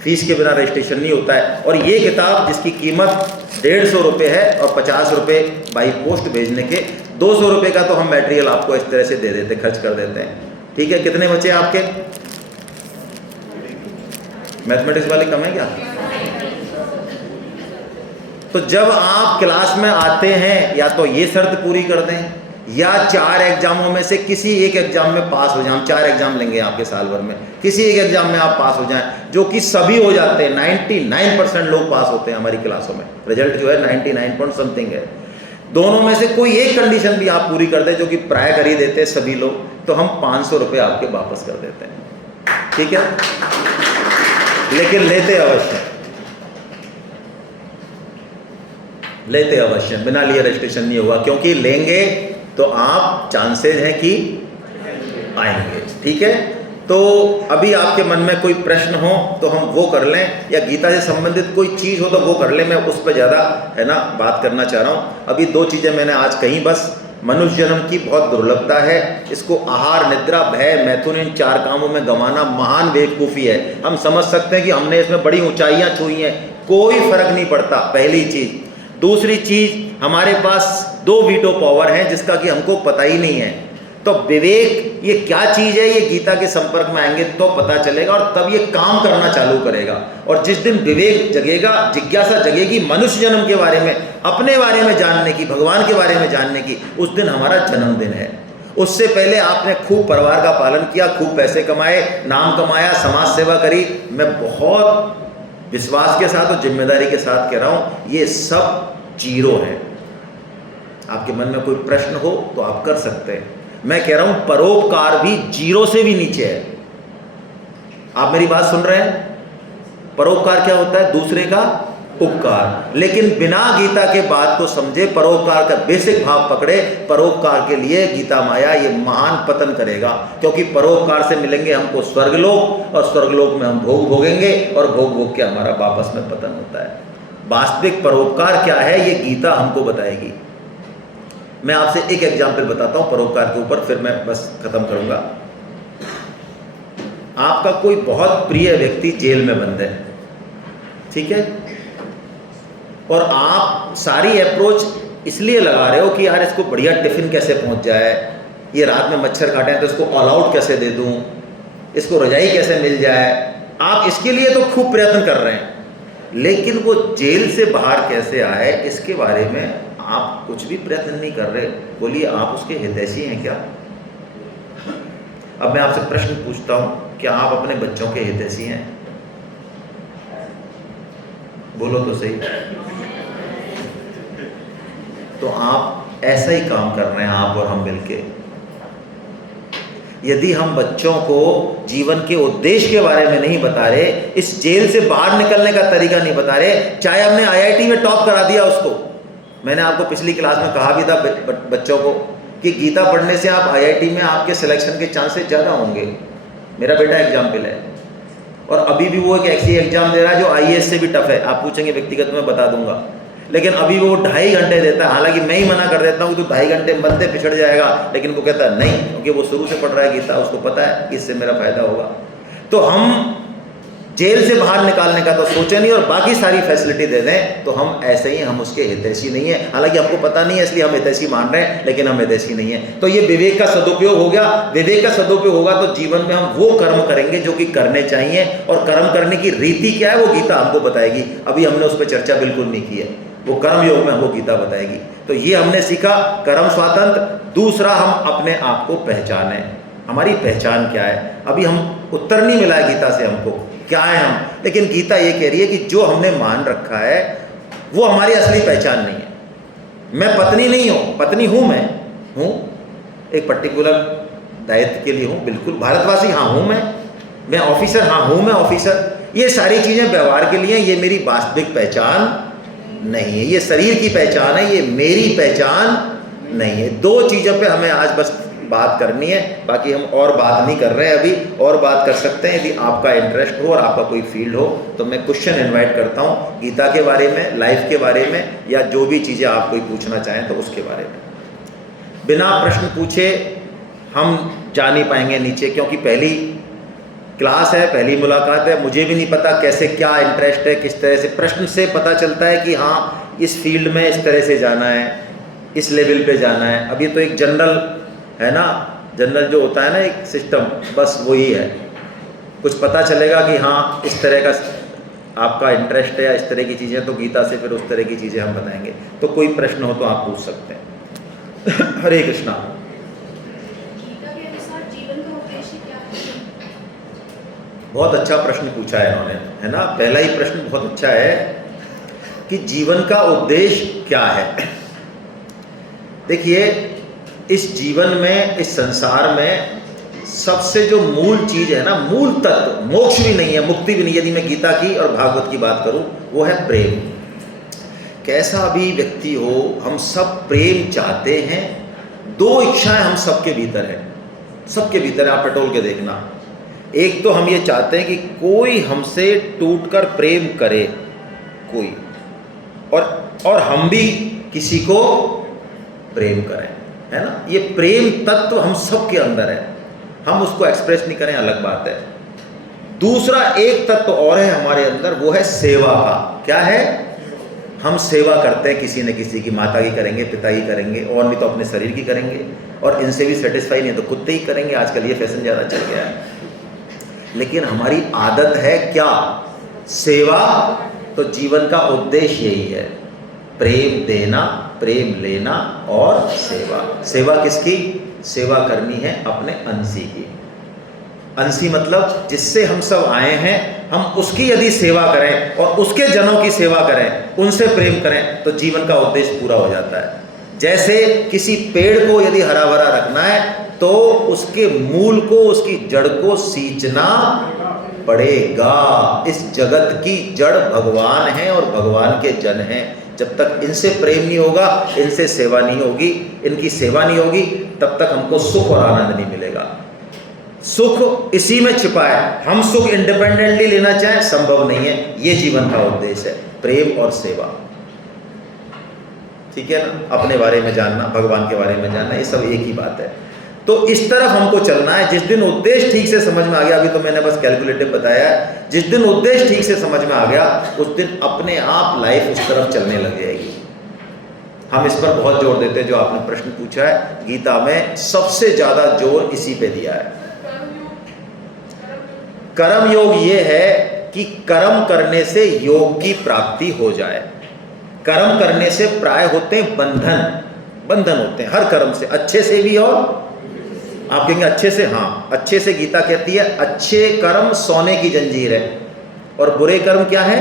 फीस के बिना रजिस्ट्रेशन नहीं होता है। और ये किताब जिसकी कीमत 150 रुपये है और 50 रुपये बाई पोस्ट भेजने के, 200 रुपये का तो हम मटेरियल आपको इस तरह से दे देते, खर्च कर देते हैं। ठीक है, कितने बचे आपके? मैथमेटिक्स वाले कम है क्या? तो जब आप क्लास में आते हैं, या तो ये शर्त पूरी कर दें, या 4 एग्जामों में से किसी एक एग्जाम में पास हो जाए। हम 4 एग्जाम लेंगे आपके साल भर में, किसी एक एग्जाम में आप पास हो जाएं, जो कि सभी हो जाते हैं, 99% लोग पास होते हैं हमारी क्लासों में, रिजल्ट जो है 99 पॉइंट समथिंग है। दोनों में से कोई एक कंडीशन भी आप पूरी कर दें, जो कि प्राय कर ही देते हैं सभी लोग, तो हम 500 रुपये आपके वापस कर देते हैं। ठीक है, लेकिन लेते अवश्य, बिना लिए रजिस्ट्रेशन नहीं होगा, क्योंकि लेंगे तो आप चांसेस हैं कि आएंगे। ठीक है, तो अभी आपके मन में कोई प्रश्न हो तो हम वो कर लें, या गीता से संबंधित कोई चीज़ हो तो वो कर लें, मैं उस पर ज़्यादा है ना बात करना चाह रहा हूँ। अभी 2 चीज़ें मैंने आज कहीं, बस मनुष्य जन्म की बहुत दुर्लभता है, इसको आहार, निद्रा, भय, मैथुन, इन 4 कामों में गंवाना महान बेवकूफ़ी है। हम समझ सकते हैं कि हमने इसमें बड़ी ऊंचाइयाँ छुई हैं, कोई फर्क नहीं पड़ता, पहली चीज़। दूसरी चीज़, हमारे पास 2 वीटो पावर हैं जिसका कि हमको पता ही नहीं है। तो विवेक ये क्या चीज़ है, ये गीता के संपर्क में आएंगे तो पता चलेगा, और तब ये काम करना चालू करेगा। और जिस दिन विवेक जगेगा, जिज्ञासा जगेगी मनुष्य जन्म के बारे में, अपने बारे में जानने की, भगवान के बारे में जानने की, उस दिन हमारा जन्मदिन है। उससे पहले आपने खूब परिवार का पालन किया, खूब पैसे कमाए, नाम कमाया, समाज सेवा करी। मैं बहुत विश्वास के साथ और जिम्मेदारी के साथ कह रहा हूँ, ये सब जीरो है। आपके मन में कोई प्रश्न हो तो आप कर सकते हैं। मैं कह रहा हूं परोपकार भी जीरो से भी नीचे है। आप मेरी बात सुन रहे हैं? परोपकार क्या होता है? दूसरे का उपकार। लेकिन बिना गीता के बात को समझे, परोपकार का बेसिक भाव पकड़े, परोपकार के लिए गीता माया ये महान पतन करेगा। क्योंकि परोपकार से मिलेंगे हमको स्वर्गलोक, और स्वर्गलोक में हम भोग भोगेंगे, और भोग भोग के हमारा वापस में पतन होता है। वास्तविक परोपकार क्या है ये गीता हमको बताएगी। मैं आपसे एक एग्जाम्पल बताता हूं परोपकार के ऊपर, फिर मैं बस खत्म करूंगा। आपका कोई बहुत प्रिय व्यक्ति जेल में बंद है, ठीक है, और आप सारी अप्रोच इसलिए लगा रहे हो कि यार इसको बढ़िया टिफिन कैसे पहुंच जाए, ये रात में मच्छर काटे हैं तो इसको ऑल आउट कैसे दे दूं, इसको रजाई कैसे मिल जाए। आप इसके लिए तो खूब प्रयत्न कर रहे हैं, लेकिन वो जेल से बाहर कैसे आए इसके बारे में आप कुछ भी प्रयत्न नहीं कर रहे। बोलिए, आप उसके हितैषी हैं क्या? अब मैं आपसे प्रश्न पूछता हूं, क्या आप अपने बच्चों के हितैषी हैं? बोलो तो सही। तो आप ऐसा ही काम कर रहे हैं, आप और हम मिलके। यदि हम बच्चों को जीवन के उद्देश्य के बारे में नहीं बता रहे, इस जेल से बाहर निकलने का तरीका नहीं बता रहे, चाहे हमने IIT में टॉप करा दिया उसको। मैंने आपको पिछली क्लास में कहा भी था बच्चों को कि गीता पढ़ने से आप IIT में आपके सिलेक्शन के चांसेस ज़्यादा होंगे। मेरा बेटा एग्जाम्पल है, और अभी भी वो एक ऐसी एग्जाम दे रहा है जो IAS से भी टफ है। आप पूछेंगे व्यक्तिगत में बता दूंगा, लेकिन अभी वो 2.5 घंटे देता है। हालांकि मैं ही मना कर देता हूँ कि तू 2.5 घंटे बनते पिछड़ जाएगा, लेकिन वो कहता है नहीं, क्योंकि वो शुरू से पढ़ रहा है गीता, उसको पता है कि इससे मेरा फायदा होगा। तो हम जेल से बाहर निकालने का तो सोचे नहीं, और बाकी सारी फैसिलिटी दे दें तो हम ऐसे ही, हम उसके हितैषी नहीं है। हालांकि हमको पता नहीं है इसलिए हम हितैषी मान रहे हैं, लेकिन हम हितैषी नहीं है। तो ये विवेक का सदुपयोग हो गया। विवेक का सदुपयोग होगा तो जीवन में हम वो कर्म करेंगे जो कि करने चाहिए, और कर्म करने की रीति क्या है वो गीता हमको बताएगी। अभी हमने उस पर चर्चा बिल्कुल नहीं की है, वो कर्म योग में हमको गीता बताएगी। तो ये हमने सीखा, कर्म स्वातंत्र। दूसरा, हम अपने आप को पहचानें, हमारी पहचान क्या है। अभी हम उत्तर नहीं मिला है गीता से हमको क्या है हम, लेकिन गीता ये कह रही है कि जो हमने मान रखा है वो हमारी असली पहचान नहीं है। मैं पत्नी नहीं हूँ, पत्नी हूँ, मैं हूँ एक पर्टिकुलर दायित्व के लिए हूँ, बिल्कुल भारतवासी हाँ हूँ मैं ऑफिसर हाँ हूँ मैं ऑफिसर, ये सारी चीज़ें व्यवहार के लिए, ये मेरी वास्तविक पहचान नहीं है, ये शरीर की पहचान है, ये मेरी पहचान नहीं है। दो चीज़ों पे हमें आज बस बात करनी है, बाकी हम और बात नहीं कर रहे हैं अभी, और बात कर सकते हैं यदि आपका इंटरेस्ट हो और आपका कोई फील्ड हो तो मैं क्वेश्चन इनवाइट करता हूँ गीता के बारे में, लाइफ के बारे में, या जो भी चीज़ें आप कोई पूछना चाहें तो उसके बारे में। बिना प्रश्न पूछे हम जा नहीं पाएंगे नीचे, क्योंकि पहली क्लास है, पहली मुलाकात है, मुझे भी नहीं पता कैसे क्या इंटरेस्ट है, किस तरह से। प्रश्न से पता चलता है कि हाँ इस फील्ड में इस तरह से जाना है, इस लेवल पे जाना है। अब ये तो एक जनरल है ना, जनरल जो होता है ना एक सिस्टम, बस वही है। कुछ पता चलेगा कि हाँ इस तरह का आपका इंटरेस्ट है या इस तरह की चीज़ें, तो गीता से फिर उस तरह की चीज़ें हम बताएंगे। तो कोई प्रश्न हो तो आप पूछ सकते हैं। हरे कृष्णा। गीता के अनुसार जीवन का उद्देश्य क्या है? बहुत अच्छा प्रश्न पूछा है इन्होंने, है ना। पहला ही प्रश्न बहुत अच्छा है कि जीवन का उद्देश्य क्या है। देखिए इस जीवन में, इस संसार में सबसे जो मूल चीज़ है ना, मूल तत्व, मोक्ष भी नहीं है, मुक्ति भी नहीं, यदि मैं गीता की और भागवत की बात करूं, वो है प्रेम। कैसा भी व्यक्ति हो, हम सब प्रेम चाहते हैं। दो इच्छाएं हम सबके भीतर है, सबके भीतर है, आप टटोल के देखना। एक तो हम ये चाहते हैं कि कोई हमसे टूटकर प्रेम करे, कोई, और हम भी किसी को प्रेम करें, है ना। ये प्रेम तत्व हम सबके अंदर है, हम उसको एक्सप्रेस नहीं करें अलग बात है। दूसरा एक तत्व और है हमारे अंदर, वो है सेवा का। क्या है? हम सेवा करते हैं किसी न किसी की, माता की करेंगे, पिता की करेंगे, और नहीं तो अपने शरीर की करेंगे, और इनसे भी सेटिस्फाई नहीं है तो कुत्ते ही करेंगे। आजकल ये फैशन ज़्यादा चल गया है। लेकिन हमारी आदत है क्या? सेवा। तो जीवन का उद्देश्य यही है, प्रेम देना, प्रेम लेना और सेवा। सेवा किसकी? सेवा करनी है अपने अंशी की। अंशी मतलब जिससे हम सब आए हैं, हम उसकी यदि सेवा करें और उसके जनों की सेवा करें, उनसे प्रेम करें, तो जीवन का उद्देश्य पूरा हो जाता है। जैसे किसी पेड़ को यदि हरा भरा रखना है तो उसके मूल को, उसकी जड़ को सींचना पड़ेगा। इस जगत की जड़ भगवान है और भगवान के जन हैं। जब तक इनसे प्रेम नहीं होगा, इनसे सेवा नहीं होगी, इनकी सेवा नहीं होगी, तब तक हमको सुख और आनंद नहीं मिलेगा। सुख इसी में छिपा है। हम सुख इंडिपेंडेंटली लेना चाहें, संभव नहीं है। ये जीवन का उद्देश्य है, प्रेम और सेवा। ठीक है ना। अपने बारे में जानना, भगवान के बारे में जानना, ये सब एक ही बात है। तो इस तरफ हमको चलना है। जिस दिन उद्देश्य ठीक से समझ में आ गया, अभी तो मैंने बस कैलकुलेटिव बताया है, जिस दिन उद्देश्य ठीक से समझ में आ गया, उस दिन अपने आप लाइफ उस तरफ चलने लग जाएगी। हम इस पर बहुत जोर देते हैं, जो आपने प्रश्न पूछा है, गीता में सबसे ज्यादा जोर इसी पे दिया है। कर्म योग ये है कि कर्म करने से योग की प्राप्ति हो जाए। कर्म करने से प्राय होते हैं बंधन, बंधन होते हैं हर कर्म से, अच्छे से भी। और आप कहेंगे अच्छे से, हाँ अच्छे से गीता कहती है अच्छे कर्म सोने की जंजीर है, और बुरे कर्म क्या है?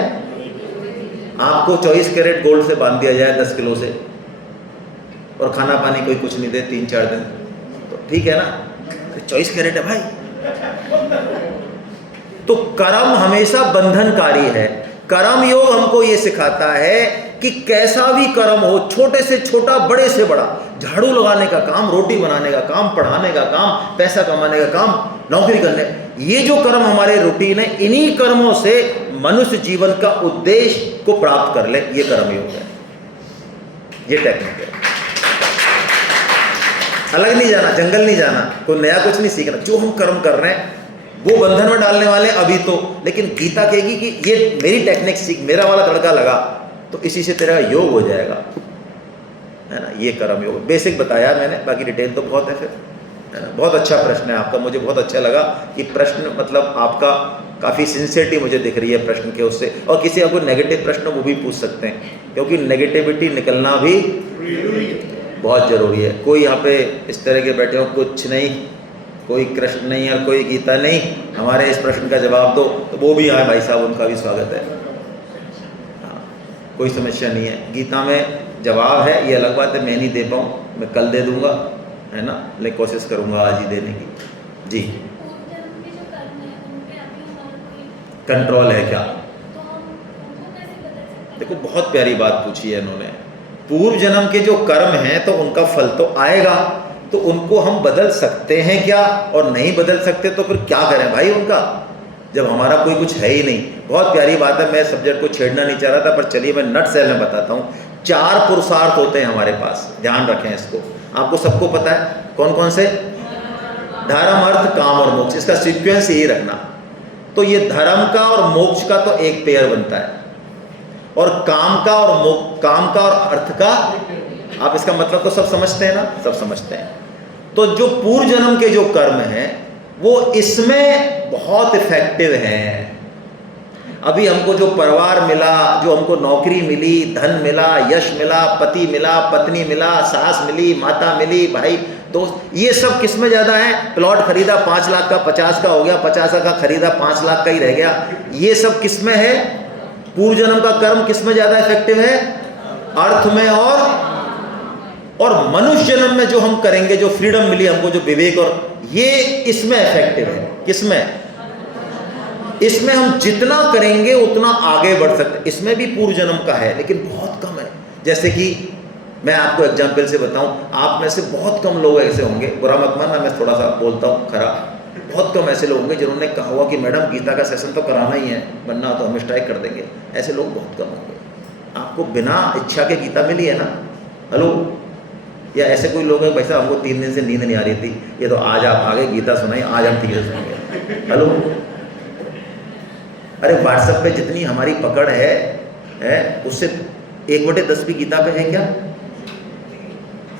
आपको 24 कैरेट गोल्ड से बांध दिया जाए 10 किलो से, और खाना पानी कोई कुछ नहीं दे 3-4 दिन, तो ठीक है ना, 24 कैरेट है भाई। तो कर्म हमेशा बंधनकारी है। कर्म योग हमको ये सिखाता है कि कैसा भी कर्म हो, छोटे से छोटा, बड़े से बड़ा, झाड़ू लगाने का काम, रोटी बनाने का काम, पढ़ाने का काम, पैसा कमाने का काम, नौकरी करने, ये जो कर्म हमारे रूटीन है, इन्हीं कर्मों से मनुष्य जीवन का उद्देश्य को प्राप्त कर ले, ये कर्म योग है, ये टेक्निक है। अलग नहीं जाना, जंगल नहीं जाना, कोई नया कुछ नहीं सीखना। जो हम कर्म कर रहे हैं वो बंधन में डालने वाले अभी तो, लेकिन गीता कहेगी कि ये मेरी टेक्निक सीख, मेरा वाला तड़का लगा, तो इसी से तेरा योग हो जाएगा, है ना। ये कर्म योग बेसिक बताया मैंने, बाकी डिटेल तो बहुत है फिर, है ना। बहुत अच्छा प्रश्न है आपका, मुझे बहुत अच्छा लगा कि प्रश्न, मतलब आपका काफ़ी सिंसियरिटी मुझे दिख रही है प्रश्न के उससे। और किसी आपको नेगेटिव प्रश्न वो भी पूछ सकते हैं, क्योंकि नेगेटिविटी निकलना भी बहुत ज़रूरी है। कोई यहाँ पे इस तरह के बैठे हो कुछ नहीं, कोई कृष्ण नहीं और कोई गीता नहीं, हमारे इस प्रश्न का जवाब दो, तो वो भी आए भाई साहब, उनका भी स्वागत है। हाँ, कोई समस्या नहीं है। गीता में जवाब है, ये अलग बात है मैं नहीं दे पाऊँ, मैं कल दे दूँगा, है ना, लेकिन कोशिश करूँगा आज ही देने की। जी, कंट्रोल है क्या? देखो बहुत प्यारी बात पूछी है इन्होंने। पूर्व जन्म के जो कर्म हैं तो उनका फल तो आएगा, तो उनको हम बदल सकते हैं क्या? और नहीं बदल सकते तो फिर क्या करें भाई उनका, जब हमारा कोई कुछ है ही नहीं। बहुत प्यारी बात है, मैं सब्जेक्ट को छेड़ना नहीं चाह रहा था, पर चलिए मैं नट सेल में बताता हूँ। 4 पुरुषार्थ होते हैं हमारे पास, ध्यान रखें इसको, आपको सबको पता है कौन कौन से? धर्म, अर्थ, काम और मोक्ष, इसका सीक्वेंस यही रखना। तो ये धर्म का और मोक्ष का तो एक पेयर बनता है, और काम का और अर्थ का, आप इसका मतलब तो सब समझते हैं ना, सब समझते हैं। तो जो पूर्व जन्म के जो कर्म हैं वो इसमें बहुत इफेक्टिव हैं। अभी हमको जो परिवार मिला, जो हमको नौकरी मिली, धन मिला, यश मिला, पति मिला, पत्नी मिला, सास मिली, माता मिली, भाई दोस्त, ये सब किस में ज़्यादा है? प्लॉट खरीदा 5 लाख का, 50 का हो गया, 50 का खरीदा 5 लाख का ही रह गया, ये सब किस में है? पूर्व जन्म का कर्म किस में ज़्यादा इफेक्टिव है? अर्थ में। और मनुष्य जन्म में जो हम करेंगे, जो फ्रीडम मिली हमको, जो विवेक, और ये इसमें इफेक्टिव है। किसमें? इसमें हम जितना करेंगे उतना आगे बढ़ सकते। इसमें भी पूर्व जन्म का है लेकिन बहुत कम है। जैसे कि मैं आपको एग्जाम्पल से बताऊं, आप में से बहुत कम लोग ऐसे होंगे, बुरा मत मानना मैं थोड़ा सा बोलता हूँ खराब, बहुत कम ऐसे लोग होंगे जिन्होंने कहा हुआ कि मैडम गीता का सेशन तो कराना ही है, वरना तो हम स्ट्राइक कर देंगे। ऐसे लोग बहुत कम होंगे। आपको बिना इच्छा के गीता मिली है ना? हेलो, या ऐसे कोई लोग हैं भाई साहब हमको 3 दिन से नींद नहीं आ रही थी, ये तो आज आप आगे गीता सुनाई, आज हम 3 दिन सुनेंगे। हेलो, अरे व्हाट्सएप पे जितनी हमारी पकड़ है उससे 1/10 भी गीता पे है क्या?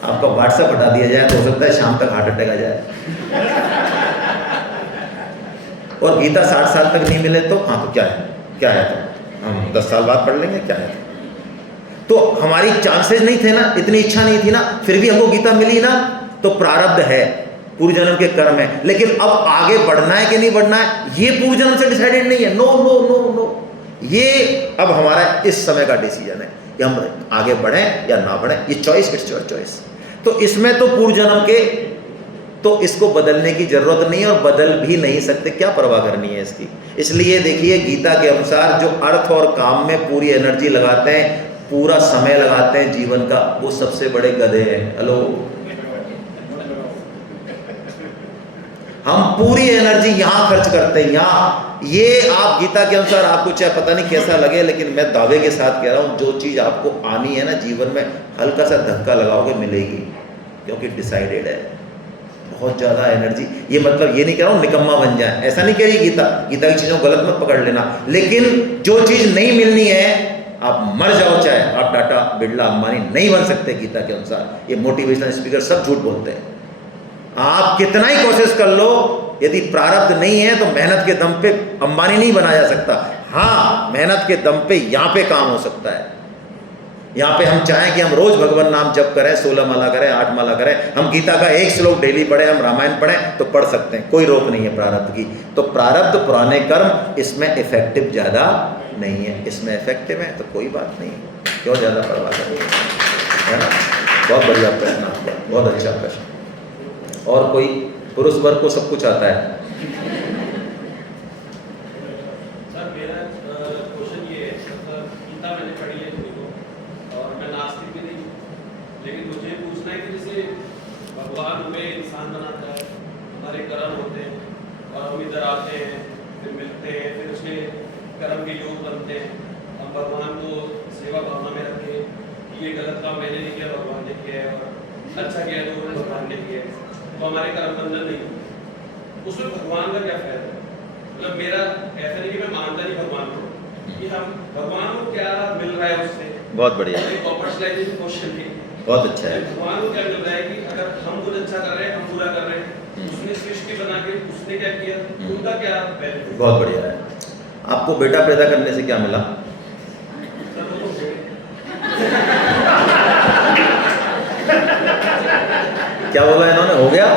आपका व्हाट्सएप हटा दिया जाए तो हो सकता है शाम तक हार्ट अटैक आ जाए। और गीता 60 साल तक नहीं मिले तो हाँ, तो क्या है तो हम 10 साल बाद पढ़ लेंगे, क्या है तो हमारी चांसेस नहीं थे ना, इतनी इच्छा नहीं थी ना, फिर भी हमको गीता मिली ना, तो प्रारब्ध है, पूर्व जन्म के कर्म है। लेकिन अब आगे बढ़ना है कि नहीं बढ़ना है, ये पूर्व जन्म से डिसाइडेड नहीं है। नो नो नो नो, ये अब हमारा इस समय का डिसीजन है कि हम आगे बढ़ें या ना बढ़ें, ये चॉइस, इट्स योर चॉइस। तो इसमें तो पूर्व जन्म के, तो इसको बदलने की जरूरत नहीं है और बदल भी नहीं सकते, क्या परवाह करनी है इसकी। इसलिए देखिए गीता के अनुसार जो अर्थ और काम में पूरी एनर्जी लगाते हैं, पूरा समय लगाते हैं जीवन का, वो सबसे बड़े गधे हैं। हेलो, हम पूरी एनर्जी यहाँ खर्च करते हैं, यहाँ। ये आप गीता के अनुसार, आपको चाहे पता नहीं कैसा लगे, लेकिन मैं दावे के साथ कह रहा हूँ, जो चीज़ आपको आनी है ना जीवन में, हल्का सा धक्का लगाओगे मिलेगी, क्योंकि डिसाइडेड है। बहुत ज़्यादा एनर्जी, ये मतलब ये नहीं कह रहा हूँ निकम्मा बन जाए, ऐसा नहीं कह रही गीता की चीज़ों गलत मत पकड़ लेना, लेकिन जो चीज़ नहीं मिलनी है आप मर जाओ, चाहे आप टाटा, बिरला, अंबानी नहीं बन सकते गीता के अनुसार। ये मोटिवेशनल स्पीकर सब झूठ बोलते हैं। आप कितना ही कोशिश कर लो, यदि प्रारब्ध नहीं है तो मेहनत के दम पे अंबानी नहीं बना जा सकता। हाँ, मेहनत के दम पे यहाँ पे काम हो सकता है। यहाँ पे हम चाहें कि हम रोज भगवान नाम जप करें, 16 माला करें, 8 माला करें, हम गीता का 1 श्लोक डेली पढ़ें, हम रामायण पढ़ें, तो पढ़ सकते हैं, कोई रोक नहीं है प्रारब्ध की। तो प्रारब्ध, पुराने कर्म, इसमें इफेक्टिव ज़्यादा नहीं है। इसमें इफेक्टिव है तो कोई बात नहीं, क्यों ज़्यादा परवाह करनी है ना। बहुत बढ़िया प्रश्न आपका, बहुत अच्छा प्रश्न। और कोई पुरुष वर्ग को सब कुछ आता है? सर मेरा क्वेश्चन ये है, गीता मैंने पढ़ी है थोड़ी को, और मैं नास्तिक भी नहीं, लेकिन मुझे पूछना है कि जैसे भगवान हमें इंसान बनाता है, हमारे कर्म होते हैं, और हम इधर आते हैं, फिर मिलते हैं, फिर उसके कर्म के योग बनते हैं। हम भगवान को सेवा भावना में रखें कि ये गलत काम मैंने नहीं किया, भगवान ने किया है, और अच्छा किया तो भगवान ने किया है, तो हमारे कर्म बंधन नहीं होते। उसमें भगवान का क्या फायदा है? मतलब मेरा ऐसा नहीं कि मैं मानता नहीं भगवान को, कि हम भगवान को क्या मिल रहा है उससे। बहुत बढ़िया, क्वेश्चन है, बहुत अच्छा है। भगवान को क्या मिल रहा है कि अगर हम कुछ अच्छा कर रहे हैं, हम पूरा कर रहे हैं, उसने सृष्टि बना के उसने क्या किया, उनका क्या बेनिफिट? बहुत बढ़िया है। आपको बेटा पैदा करने से क्या मिला? क्या बोला इन्होंने, हो गया?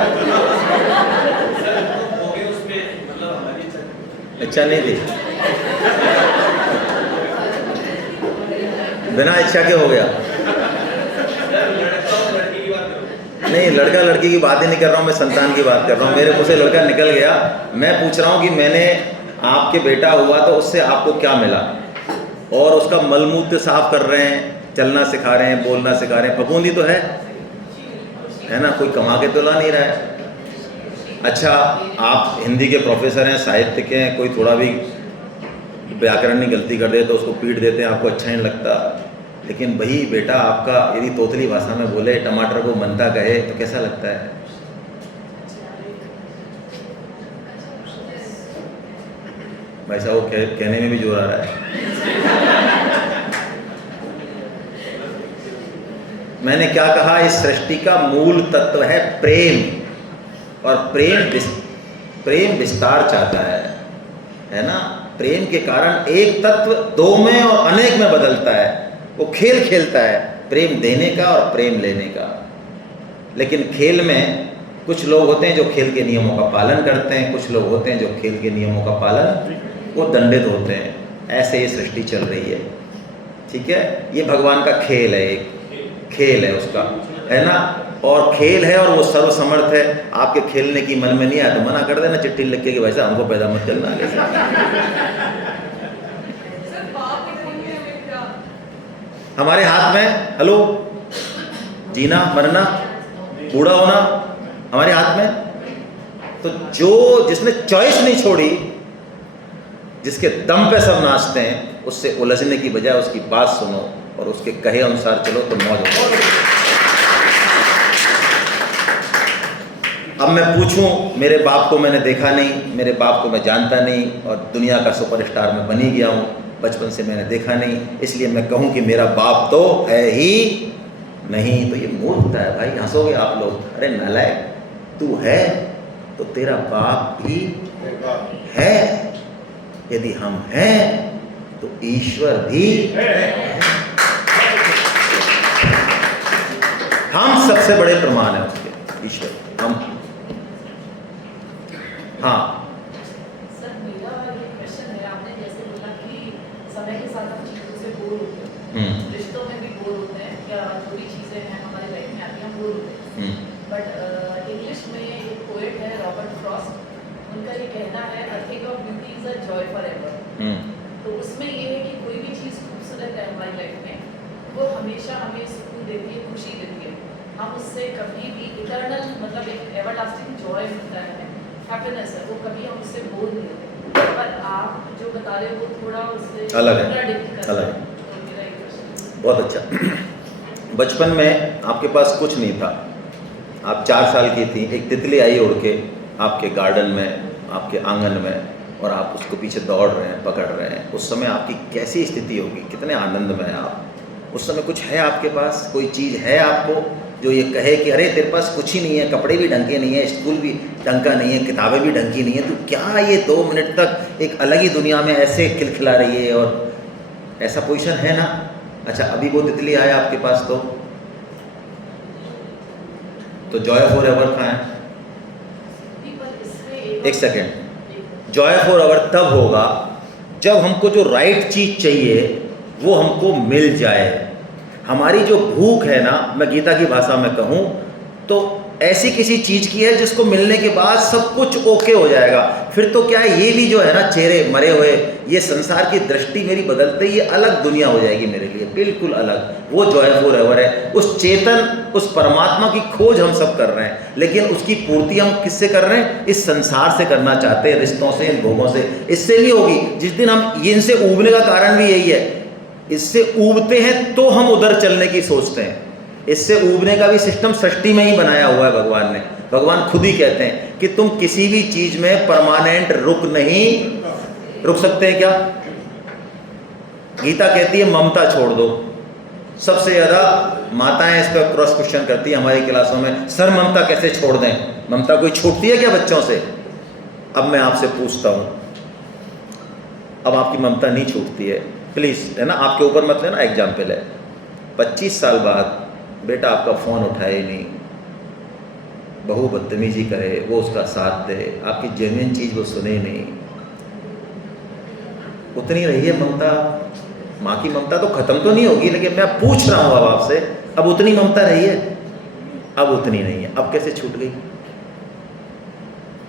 इच्छा नहीं थी? बिना इच्छा के हो गया? लड़का और लड़की की बात करो। नहीं, लड़का लड़की की बात ही नहीं कर रहा हूँ, मैं संतान की बात कर रहा हूँ। मेरे मुँह से लड़का निकल गया। मैं पूछ रहा हूँ कि मैंने आपके बेटा हुआ तो उससे आपको क्या मिला? और उसका मलमूत्र साफ कर रहे हैं, चलना सिखा रहे हैं, बोलना सिखा रहे हैं, फफूंदी तो है ना, कोई कमा के तो ला नहीं रहा है। अच्छा, आप हिंदी के प्रोफेसर हैं, साहित्य के हैं, कोई थोड़ा भी व्याकरण की गलती कर दे तो उसको पीट देते हैं, आपको अच्छा नहीं लगता। लेकिन वही बेटा आपका यदि तोतली भाषा में बोले, टमाटर को मनता कहे, तो कैसा लगता है? भाई साहब, वो कहने में भी जोर आ रहा है। मैंने क्या कहा? इस सृष्टि का मूल तत्व है प्रेम, और प्रेम विस्तार चाहता है ना। प्रेम के कारण एक तत्व दो में और अनेक में बदलता है। वो खेल खेलता है, प्रेम देने का और प्रेम लेने का। लेकिन खेल में कुछ लोग होते हैं जो खेल के नियमों का पालन करते हैं, कुछ लोग होते हैं जो खेल के नियमों का पालन वो दंडित होते हैं। ऐसे ये सृष्टि चल रही है, ठीक है। ये भगवान का खेल है, एक खेल है उसका, है ना। और खेल है और वो सर्वसमर्थ है। आपके खेलने की मन में नहीं आया तो मना कर देना, चिट्ठी लिख के कि भाई साहब हमको पैदा मत करना आगे से। हमारे हाथ में, हेलो, जीना मरना बूढ़ा होना हमारे हाथ में। तो जिसने चॉइस नहीं छोड़ी, जिसके दम पे सब नाचते हैं, उससे उलझने की बजाय उसकी बात सुनो और उसके कहे अनुसार चलो तो मौज होगी। अब मैं पूछूं, मेरे बाप को मैंने देखा नहीं, मेरे बाप को मैं जानता नहीं, और दुनिया का सुपरस्टार मैं बन ही गया हूं, बचपन से मैंने देखा नहीं, इसलिए मैं कहूं कि मेरा बाप तो है ही नहीं। तो ये मूर्खता है भाई। हंसोगे आप लोग, अरे नालायक, तू है तो तेरा बाप भी है। यदि हम हैं तो ईश्वर भी है। हम सबसे बड़े प्रमाण हैं उसके, ईश्वर हम। हाँ सर, मेरा ये क्वेश्चन है, आपने जैसे बोला कि समय के साथ हम चीज़ों से बोर होते हैं, रिश्तों में भी बोर होते हैं, क्या जो भी चीज़ें हैं हमारे लाइफ में आती हैं हम बोर होते हैं। बट इंग्लिश में एक पोएट है रॉबर्ट फ्रॉस्ट, उनका ये कहना है, a thing of beauty is a joy for ever. तो उसमें ये है कि कोई भी चीज़ खूबसूरत है हमारी लाइफ में, वो हमेशा हमें सुकून देती है, खुशी देती है। हम उससे कभी भी इटर्नल, मतलब एक एवरलास्टिंग जॉय मिलता है, हैप्पीनेस है, वो कभी हम उससे बोर नहीं होते। पर आप जो बता रहे हो वो थोड़ा उससे अलग है, contradict अलग है। करता है। तो मेरा एक क्वेश्चन, बहुत अच्छा। बचपन में आपके पास कुछ नहीं था, आप 4 साल की थी, एक तितली आई उड़ के आपके गार्डन में, आपके आंगन में, और आप उसको पीछे दौड़ रहे हैं, पकड़ रहे हैं। उस समय आपकी कैसी स्थिति होगी? कितने आनंद में हैं आप? उस समय कुछ है आपके पास, कोई चीज़ है आपको जो ये कहे कि अरे तेरे पास कुछ ही नहीं है, कपड़े भी ढंग के नहीं है, स्कूल भी ढंग का नहीं है, किताबें भी ढंग की नहीं है, तो क्या ये 2 मिनट तक एक अलग ही दुनिया में ऐसे खिलखिला रही है? और ऐसा पोजीशन है ना। अच्छा, अभी वो तितली आया आपके पास तो जॉय फॉर एवर कहाँ है? एक सेकेंड, जॉय फॉर एवर तब होगा जब हमको जो राइट चीज़ चाहिए वो हमको मिल जाए। हमारी जो भूख है ना, मैं गीता की भाषा में कहूँ तो ऐसी किसी चीज़ की है जिसको मिलने के बाद सब कुछ ओके हो जाएगा। फिर तो क्या है, ये भी जो है ना चेहरे मरे हुए, ये संसार की दृष्टि मेरी बदलते ही ये अलग दुनिया हो जाएगी मेरे लिए, बिल्कुल अलग। वो जॉय फॉर एवर है, उस चेतन, उस परमात्मा की खोज हम सब कर रहे हैं, लेकिन उसकी पूर्ति हम किससे कर रहे हैं? इस संसार से करना चाहते हैं, रिश्तों से, इन भोगों से। इससे नहीं होगी। जिस दिन हम इनसे ऊबने का कारण भी यही है, इससे ऊबते हैं तो हम उधर चलने की सोचते हैं। इससे ऊबने का भी सिस्टम सृष्टि में ही बनाया हुआ है भगवान ने। भगवान खुद ही कहते हैं कि तुम किसी भी चीज में परमानेंट रुक सकते हैं क्या? गीता कहती है ममता छोड़ दो। सबसे ज़्यादा माताएं इस पर क्रॉस क्वेश्चन करती है हमारी क्लासों में, सर ममता कैसे छोड़ दें? ममता कोई छूटती है क्या बच्चों से? अब मैं आपसे पूछता हूँ, अब आपकी ममता नहीं छूटती है, प्लीज़, है ना, आपके ऊपर मत लेना, एग्जाम्पल है। 25 साल बाद बेटा आपका फ़ोन उठाए ही नहीं, बहू बदतमीजी करे, वो उसका साथ दे, आपकी जेन्युइन चीज़ वो सुने नहीं, उतनी रही है ममता। माँ की ममता तो खत्म तो नहीं होगी, लेकिन मैं पूछ रहा हूँ अब आपसे, अब उतनी ममता रही है? अब उतनी नहीं है। अब कैसे छूट गई?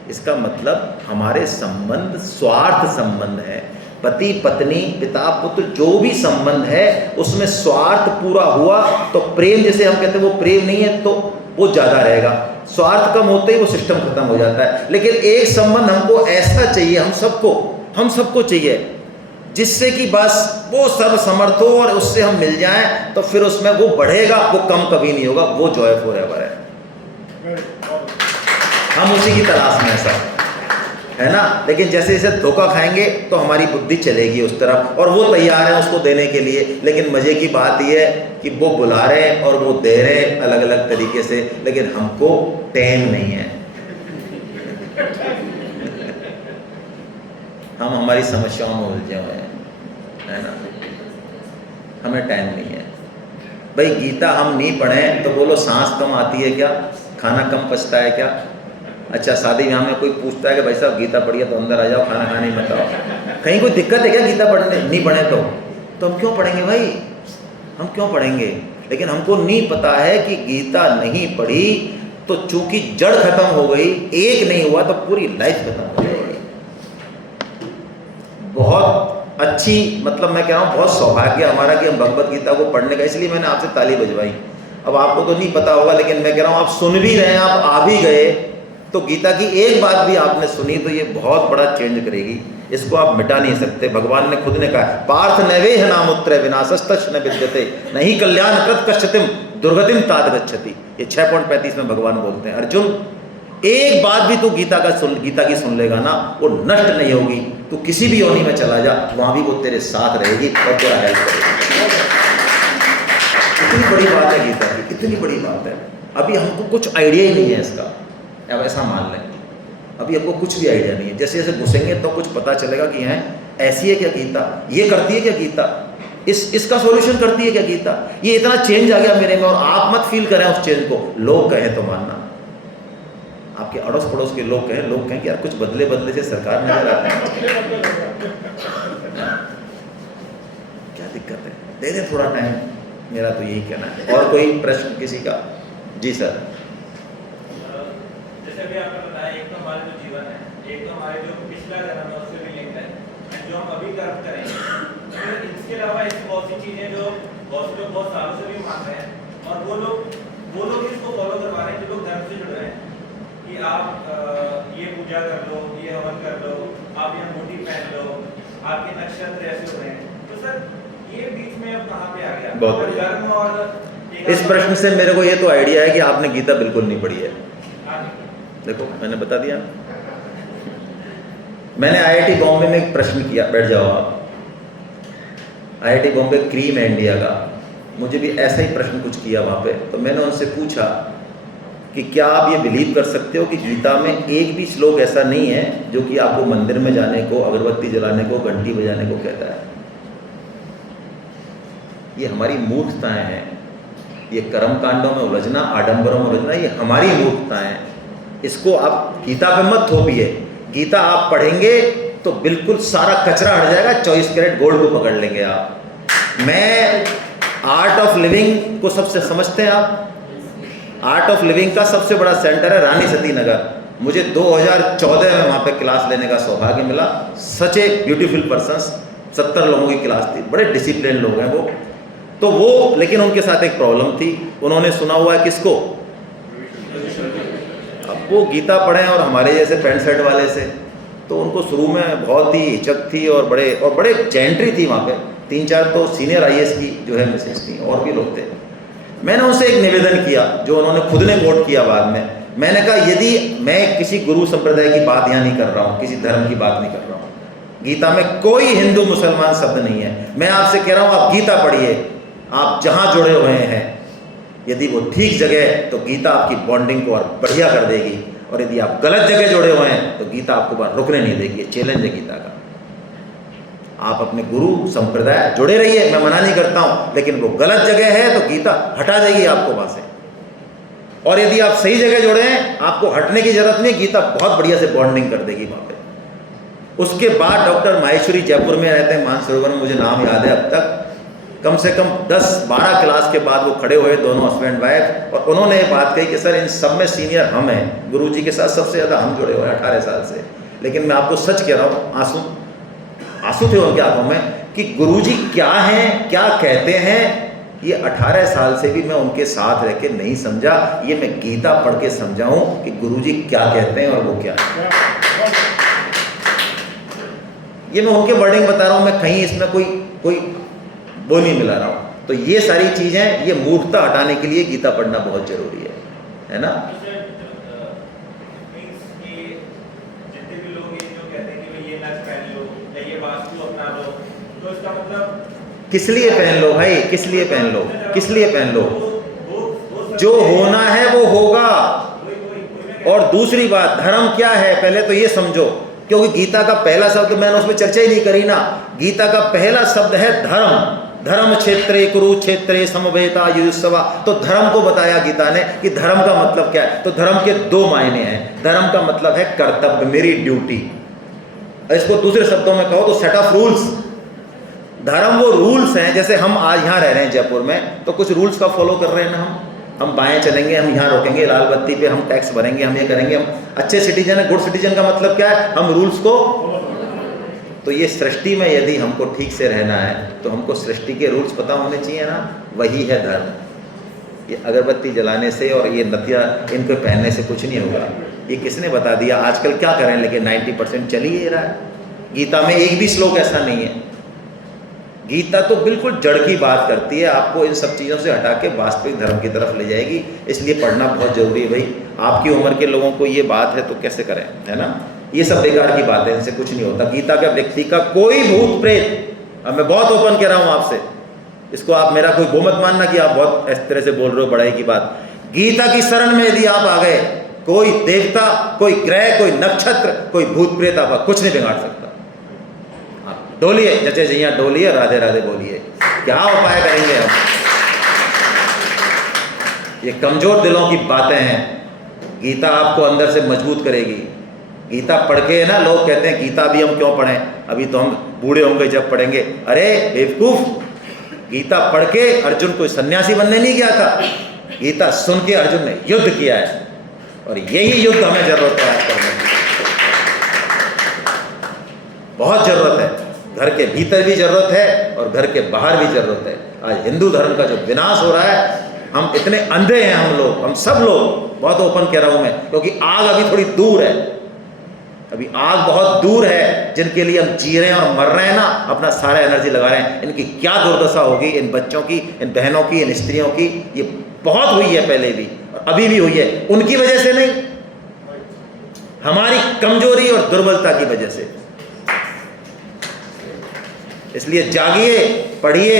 इसका मतलब हमारे संबंध स्वार्थ संबंध है। पति पत्नी पिता पुत्र जो भी संबंध है उसमें स्वार्थ पूरा हुआ तो प्रेम, जैसे हम कहते हैं, वो प्रेम नहीं है तो वो ज़्यादा रहेगा। स्वार्थ कम होते ही वो सिस्टम खत्म हो जाता है। लेकिन एक संबंध हमको ऐसा चाहिए, हम सबको चाहिए, जिससे कि बस वो सब समर्थ हो और उससे हम मिल जाएं, तो फिर उसमें वो बढ़ेगा, वो कम कभी नहीं होगा, वो जॉय फॉरएवर है। हम उसी की तलाश में सब, है ना। लेकिन जैसे जैसे धोखा खाएंगे तो हमारी बुद्धि चलेगी उस तरफ, और वो तैयार है उसको देने के लिए। लेकिन मजे की बात यह है कि वो बुला रहे हैं और वो दे रहे हैं अलग अलग तरीके से, लेकिन हमको टाइम नहीं है। हम हमारी समस्याओं में उलझे हुए हैं, है ना। हमें टाइम नहीं है। भाई गीता हम नहीं पढ़े तो बोलो सांस कम आती है क्या, खाना कम पचता है क्या? अच्छा, शादी ब्याह में कोई पूछता है कि भाई साहब गीता पढ़िए तो अंदर आ जाओ, खाना खाने ही मत आओ। कहीं कोई दिक्कत है क्या गीता पढ़ने? नहीं पढ़े तो हम क्यों पढ़ेंगे भाई? हम क्यों पढ़ेंगे? लेकिन हमको नहीं पता है कि गीता नहीं पढ़ी तो चूंकि जड़ खत्म हो गई, एक नहीं हुआ तो पूरी लाइफ खत्म हो जाएगी। बहुत अच्छी, मतलब मैं कह रहा हूँ बहुत सौभाग्य हमारा कि हम भगवत गीता को पढ़ने का, इसलिए मैंने आपसे ताली बजवाई। अब आपको तो नहीं पता होगा, लेकिन मैं कह रहा हूँ आप सुन भी रहे हैं, आप आ भी गए, तो गीता की एक बात भी आपने सुनी तो ये बहुत बड़ा चेंज करेगी। इसको आप मिटा नहीं सकते। भगवान ने खुद ने कहा, पार्थ नैवेह नामुत्रे विनाशस्तश न विद्यते नहीं कल्याण कृत कश्चितिम दुर्गतिम तात गच्छति। ये 6.35 में भगवान बोलते हैं, अर्जुन एक बात भी तू गीता की सुन लेगा ना, वो नष्ट नहीं होगी। तू किसी भी योनि में चला जा, वहां भी वो तेरे साथ रहेगी और तेरा हेल्प करेगी। इतनी बड़ी बात है गीता की, इतनी बड़ी बात है। अभी हमको कुछ आइडिया ही नहीं है इसका, अब ऐसा मान लें अभी हमको कुछ भी आइडिया नहीं है। जैसे जैसे घुसेंगे तो कुछ पता चलेगा कि हैं ऐसी है क्या गीता, ये करती है क्या गीता, इसका सॉल्यूशन करती है क्या गीता। ये इतना चेंज आ गया मेरे में, और आप मत फील करें उस चेंज को। लोग कहें तो मानना, आपके अड़ोस पड़ोस के लोग कहें कि यार कुछ बदले बदले से सरकार नजर आती है, क्या दिक्कत है, दे दें थोड़ा टाइम। मेरा तो यही कहना है। और कोई प्रश्न किसी का? जी सर। जैसे भी आपने बताया, एक तो हमारे जो जीवन है, एक तो हमारे जो पिछला जन्म है उससे भी लिंक है, एंड जो हम अभी कर्म करेंगे। तो इसके अलावा ऐसी बहुत सी चीजें जो बहुत सालों से भी मान रहे हैं, और वो लोग इसको फॉलो करवा रहे हैं जो लोग धर्म से जुड़े हैं, कि आप ये पूजा कर लो, ये हवन कर लो, आप ये अंगूठी पहन लो, आपके नक्षत्र ऐसे हो रहे हैं। तो सर ये बीच में अब कहाँ पे आ गया? बहुत धर्म और इस प्रश्न से मेरे को ये तो आइडिया है कि आपने गीता बिल्कुल नहीं पढ़ी है। देखो मैंने बता दिया। मैंने आईआईटी बॉम्बे में एक प्रश्न किया, बैठ जाओ आप। आईआईटी बॉम्बे क्रीम है इंडिया का, मुझे भी ऐसा ही प्रश्न कुछ किया वहाँ पे। तो मैंने उनसे पूछा कि क्या आप ये बिलीव कर सकते हो कि गीता में एक भी श्लोक ऐसा नहीं है जो कि आपको मंदिर में जाने को, अगरबत्ती जलाने को, घंटी बजाने को कहता है। ये हमारी मूर्खताएं हैं, ये कर्म कांडों में उलझना, आडंबरों में उलझना, ये हमारी मूर्खताएं हैं। इसको आप गीता पे मत थोपिए। गीता आप पढ़ेंगे तो बिल्कुल सारा कचरा हट जाएगा, 24 कैरेट गोल्ड को पकड़ लेंगे आप। मैं आर्ट ऑफ लिविंग को सबसे समझते हैं आप? आर्ट ऑफ लिविंग का सबसे बड़ा सेंटर है रानी सती नगर। मुझे 2014 में वहाँ पे क्लास लेने का सौभाग्य मिला। सच ए ब्यूटीफुल पर्सन्स, 70 लोगों की क्लास थी, बड़े डिसिप्लिन लोग हैं वो। तो वो, लेकिन उनके साथ एक प्रॉब्लम थी, उन्होंने सुना हुआ है किसको? अब वो गीता पढ़े और हमारे जैसे पैंट शर्ट वाले से, तो उनको शुरू में बहुत ही हिचक थी और बड़े जेंट्री थी वहाँ पे। 3-4 तो सीनियर IAS की जो है मिसेस थी, और भी लोग थे। मैंने उनसे एक निवेदन किया जो उन्होंने खुद ने कोट किया बाद में। मैंने कहा यदि मैं किसी गुरु संप्रदाय की बात यहाँ नहीं कर रहा हूँ, किसी धर्म की बात नहीं कर रहा हूँ, गीता में कोई हिंदू मुसलमान शब्द नहीं है। मैं आपसे कह रहा हूँ आप गीता पढ़िए, आप जहाँ जुड़े हुए हैं यदि वो ठीक जगह है तो गीता आपकी बॉन्डिंग को और बढ़िया कर देगी, और यदि आप गलत जगह जुड़े हुए हैं तो गीता आपको बाहर रुकने नहीं देगी। चैलेंज है गीता का। आप अपने गुरु संप्रदाय जुड़े रहिए, मैं मना नहीं करता हूँ, लेकिन वो गलत जगह है तो गीता हटा देगी आपको वहाँ से। और यदि आप सही जगह जुड़े हैं, आपको हटने की जरूरत नहीं, गीता बहुत बढ़िया से बॉन्डिंग कर देगी वहाँ पे। उसके बाद डॉक्टर माहेश्वरी जयपुर में रहते हैं, मानसरोवर में, मुझे नाम याद है अब तक, कम से कम 10-12 क्लास के बाद वो खड़े हुए दोनों हस्बैंड वाइफ, और उन्होंने ये बात कही कि सर इन सब में सीनियर हम हैं, गुरुजी के साथ सबसे ज़्यादा हम जुड़े हुए हैं 18 साल से। लेकिन मैं आपको सच कह रहा हूँ, आंसू थे उनके आंखों में कि गुरुजी क्या हैं, क्या कहते हैं, ये 18 साल से भी मैं उनके साथ रह के नहीं समझा। ये मैं गीता पढ़ के समझाऊं कि गुरुजी क्या कहते हैं और वो क्या है। ये मैं उनके वर्डिंग बता रहा हूं, मैं कहीं इसमें कोई बोल नहीं मिला रहा हूं। तो ये सारी चीजें, ये मूर्खता हटाने के लिए गीता पढ़ना बहुत जरूरी है ना। किस लिए पहन लो भाई, किस लिए पहन लो, किस लिए पहन लो? जो होना है वो होगा। और दूसरी बात, धर्म क्या है पहले तो ये समझो, क्योंकि गीता का पहला शब्द, मैंने उसमें चर्चा ही नहीं करी ना, गीता का पहला शब्द है धर्म। धर्म क्षेत्रे कुरुक्षेत्रे समवेता युयुत्सवा। तो धर्म को बताया गीता ने कि धर्म का मतलब क्या है। तो धर्म के 2 मायने हैं। धर्म का मतलब है कर्तव्य, मेरी ड्यूटी। इसको दूसरे शब्दों में कहो तो सेट ऑफ रूल्स। धर्म वो रूल्स हैं, जैसे हम आज यहाँ रह रहे हैं जयपुर में, तो कुछ रूल्स का फॉलो कर रहे हैं ना हम बाएं चलेंगे, हम यहाँ रोकेंगे लाल बत्ती पे, हम टैक्स भरेंगे, हम ये करेंगे, हम अच्छे सिटीजन हैं। गुड सिटीजन का मतलब क्या है? हम रूल्स को। तो ये सृष्टि में यदि हमको ठीक से रहना है तो हमको सृष्टि के रूल्स पता होने चाहिए ना, वही है धर्म। ये अगरबत्ती जलाने से और ये नथिया इनको पहनने से कुछ नहीं होगा। ये किसने बता दिया? आजकल क्या करें, लेकिन 90% चल ही रहा है। गीता में एक भी श्लोक ऐसा नहीं है। गीता तो बिल्कुल जड़ की बात करती है, आपको इन सब चीज़ों से हटा के वास्तविक धर्म की तरफ ले जाएगी। इसलिए पढ़ना बहुत जरूरी है भाई। आपकी उम्र के लोगों को ये बात है तो कैसे करें, है ना। ये सब बेकार की बात है, इनसे कुछ नहीं होता। गीता का व्यक्ति का कोई भूत प्रेत, अब मैं बहुत ओपन कह रहा हूँ आपसे, इसको आप मेरा कोई वो मत मानना कि आप बहुत इस तरह से बोल रहे हो बड़ाई की बात। गीता की शरण में यदि आप आ गए, कोई देवता, कोई ग्रह, कोई नक्षत्र, कोई भूत प्रेत आपका कुछ नहीं बिगाड़ सकता। डोलिए जचे जैया डोलिए, राधे राधे बोलिए। क्या उपाय करेंगे हम? ये कमजोर दिलों की बातें हैं। गीता आपको अंदर से मजबूत करेगी। गीता पढ़ के ना, लोग कहते हैं गीता भी हम क्यों पढ़ें, अभी तो हम बूढ़े होंगे जब पढ़ेंगे। अरे बेवकूफ, गीता पढ़ के अर्जुन कोई सन्यासी बनने नहीं गया था। गीता सुन के अर्जुन ने युद्ध किया है, और यही युद्ध हमें जरूरत है आज करने की। बहुत जरूरत है। घर के भीतर भी जरूरत है और घर के बाहर भी जरूरत है। आज हिंदू धर्म का जो विनाश हो रहा है, हम इतने अंधे हैं, हम सब लोग, बहुत ओपन कह रहा हूं मैं, क्योंकि आग अभी थोड़ी दूर है, अभी आग बहुत दूर है। जिनके लिए हम जी रहे हैं और मर रहे हैं ना, अपना सारा एनर्जी लगा रहे हैं, इनकी क्या दुर्दशा होगी, इन बच्चों की, इन बहनों की, इन स्त्रियों की। ये बहुत हुई है पहले भी और अभी भी हुई है। उनकी वजह से नहीं, हमारी कमजोरी और दुर्बलता की वजह से। इसलिए जागिए, पढ़िए,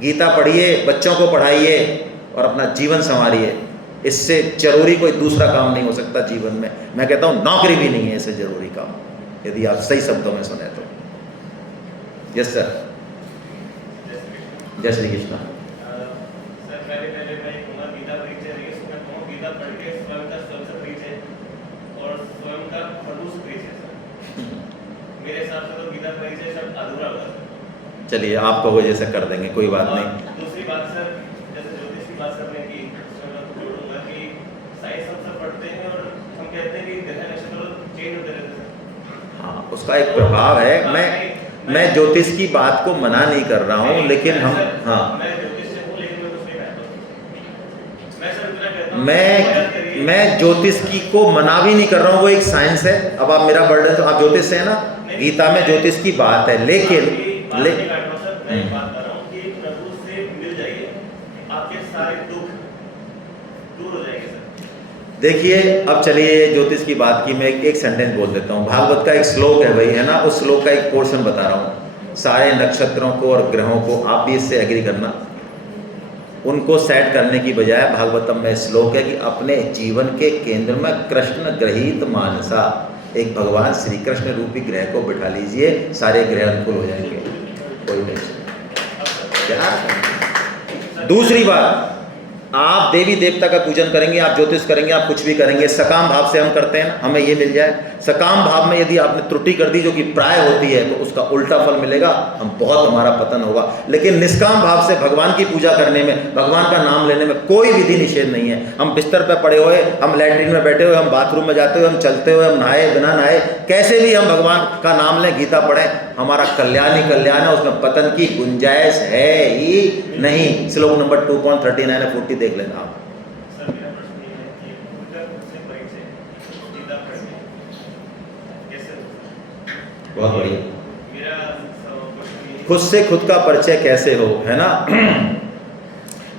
गीता पढ़िए, बच्चों को पढ़ाइए और अपना जीवन संवारिए। इससे जरूरी कोई दूसरा काम नहीं हो सकता जीवन में। मैं कहता हूं नौकरी भी नहीं है इससे जरूरी काम, यदि आप सही शब्दों में सुने तो। यस सर, जय श्री कृष्ण। सर पहले मैं कहूँगा गीता परिचय देखिए, मैं कहूँ गीता पढ़ के स्वयं का सबसे परिचय और स्वयं का खडूस परिचय सर। मेरे हिसाब से तो गीता परिचय सब अधूरा होगा सर। चलिए आपको वजह से कर देंगे, कोई बात नहीं। दूसरी बात सर, जैसे ज्योतिष की बात करने की, उसमें मैं जोड़ूंगा कि साइंस हम सब पढ़ते हैं और हम कहते हैं कि ग्रह नक्षत्र चेंज होते रहते हैं। हाँ, उसका एक प्रभाव है। मैं ज्योतिष की बात को मना नहीं कर रहा हूँ, लेकिन हम, हाँ, मैं ज्योतिष से हूँ लेकिन मैं कुछ नहीं कहता। मैं सर इतना कहता हूँ, मैं ज्योतिष की को मना भी नहीं कर रहा हूँ, वो एक साइंस है। अब आप मेरा बर्डन, तो आप ज्योतिष से है ना, गीता में ज्योतिष की बात है, लेकिन मैं बात कर रहा हूँ कि प्रभु से मिल जाइए, आपके सारे दुख दूर हो जाएंगे सर। देखिए, अब चलिए ज्योतिष की बात की, मैं एक सेंटेंस बोल देता हूँ। भागवत का एक श्लोक है भाई, है ना, उस श्लोक का एक पोर्शन बता रहा हूँ। सारे नक्षत्रों को और ग्रहों को, आप भी इससे एग्री करना, उनको सेट करने की बजाय भागवतम में श्लोक है कि अपने जीवन के केंद्र में कृष्ण ग्रहीत मानसा, एक भगवान श्री कृष्ण रूपी ग्रह को बिठा लीजिए, सारे ग्रह अनुकूल हो जाएंगे, कोई टेंशन क्या। दूसरी बात, आप देवी देवता का पूजन करेंगे, आप ज्योतिष करेंगे, आप कुछ भी करेंगे, सकाम भाव से हम करते हैं ना, हमें ये मिल जाए। सकाम भाव में यदि आपने त्रुटि कर दी जो कि प्राय होती है तो उसका उल्टा फल मिलेगा, हमारा पतन होगा। लेकिन निष्काम भाव से भगवान की पूजा करने में, भगवान का नाम लेने में कोई विधि निषेध नहीं है। हम बिस्तर पर पड़े हुए, हम लैट्रिन में बैठे हुए, हम बाथरूम में जाते हुए, हम चलते हुए, हम नहाए बिना नहाए, कैसे भी हम भगवान का नाम लें, गीता पढ़ें, हमारा कल्याण ही कल्याण है, उसमें पतन की गुंजाइश है ही नहीं। श्लोक नंबर 2.39 और 40 देख लेना आप। सर मेरा प्रश्न ये है कि खुद से परिचय गीता पढ़ने कैसे होता है? बहुत बढ़िया। मेरा क्वेश्चन ये खुद से खुद का परिचय कैसे हो, है ना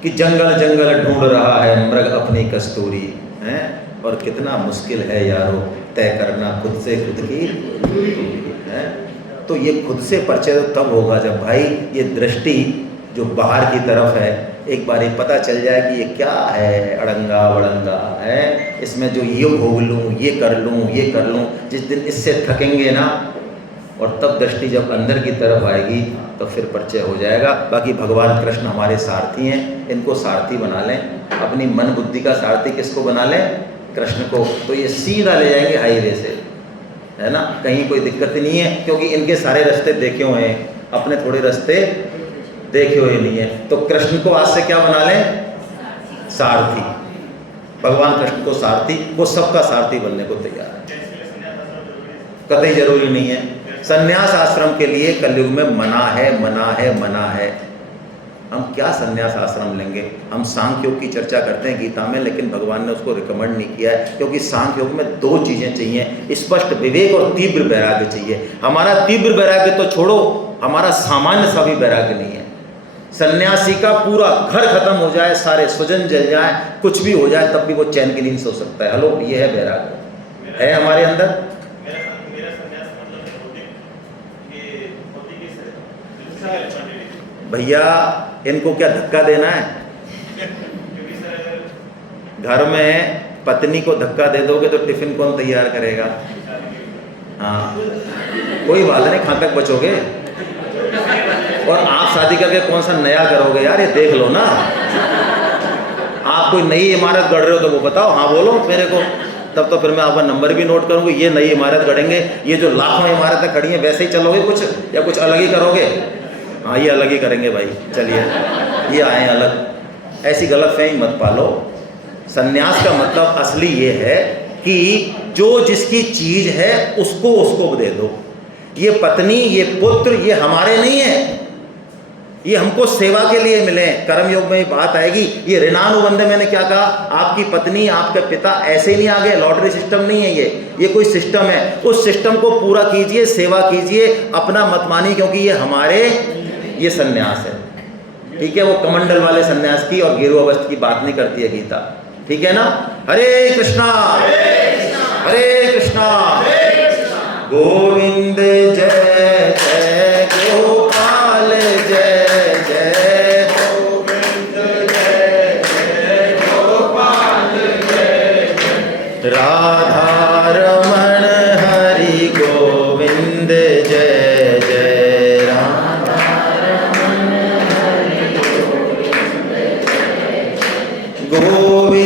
कि जंगल जंगल ढूंढ रहा है मृग अपनी कस्तूरी है, और कितना मुश्किल है यारो तय करना खुद से खुद की है। तो ये खुद से परिचय तब होगा जब भाई ये दृष्टि जो बाहर की तरफ है, एक बार ये पता चल जाए कि ये क्या है, अड़ंगा वड़ंगा है, इसमें जो ये भोग लूँ, ये कर लूँ, जिस दिन इससे थकेंगे ना, और तब दृष्टि जब अंदर की तरफ आएगी तो फिर परिचय हो जाएगा। बाकी भगवान कृष्ण हमारे सारथी हैं, इनको सारथी बना लें, अपनी मन बुद्धि का सारथी किसको बना लें? कृष्ण को। तो ये सीधा ले जाएंगे हाईवे से, है ना, कहीं कोई दिक्कत नहीं है, क्योंकि इनके सारे रास्ते देखे हुए हैं, अपने थोड़े रास्ते देखे हुए नहीं है। तो कृष्ण को आज से क्या बना लें? सारथी। भगवान कृष्ण को सारथी, वो सबका सारथी बनने को तैयार है, कतई जरूरी नहीं है। संन्यास आश्रम के लिए कलयुग में मना है। हम क्या संन्यास आश्रम लेंगे? हम सांख्य योग की चर्चा करते हैं गीता में, लेकिन भगवान ने उसको रिकमेंड नहीं किया है, क्योंकि सांख्य योग में 2 चीज़ें चाहिए, स्पष्ट विवेक और तीव्र वैराग्य चाहिए। हमारा तीव्र वैराग्य तो छोड़ो, हमारा सामान्य सा भी वैराग्य नहीं है। सन्यासी का पूरा घर खत्म हो जाए, सारे स्वजन जल जाए, कुछ भी हो जाए, तब भी वो चैन की नींद सो सकता है। हेलो, ये है वैराग्य, है हमारे अंदर। मेरा संन्यास मतलब ये भौतिक है भैया इनको क्या धक्का देना है? क्योंकि सर घर में पत्नी को धक्का दे दोगे तो टिफिन कौन तैयार करेगा? हाँ, कोई बात नहीं, कहाँ तक बचोगे? और आप शादी करके कौन सा नया करोगे यार, ये देख लो ना। आप कोई नई इमारत गढ़ रहे हो तो वो बताओ, हाँ बोलो मेरे को, तब तो फिर मैं आपका नंबर भी नोट करूँगी। ये नई इमारत गढ़ेंगे, ये जो लाखों इमारतें खड़ी हैं वैसे ही चलोगे कुछ, या कुछ अलग ही करोगे? हाँ, ये अलग ही करेंगे भाई, चलिए ये आए अलग। ऐसी गलतफहमी मत पालो। संन्यास का मतलब असली ये है कि जो जिसकी चीज़ है उसको उसको दे दो। ये पत्नी, ये पुत्र, ये हमारे नहीं है, ये हमको सेवा के लिए मिले। कर्म योग में ये बात आएगी। ये ऋणानुबंध, मैंने क्या कहा, आपकी पत्नी, आपके पिता ऐसे ही नहीं आ गए, लॉटरी सिस्टम नहीं है ये कोई सिस्टम है। उस सिस्टम को पूरा कीजिए, सेवा कीजिए, अपना मत मानिए, क्योंकि ये हमारे, ये सन्यास है। ठीक है, वो कमंडल वाले सन्यास की और गिरु अवस्था की बात नहीं करती है गीता, ठीक है ना। हरे कृष्णा हरे कृष्णा गोविंद जय जय गोपाल जय जय गोविंद जय जय गोपाल जय जय राधा रमण हरि गोविंद जय जय राधा रमण हरि गोविंद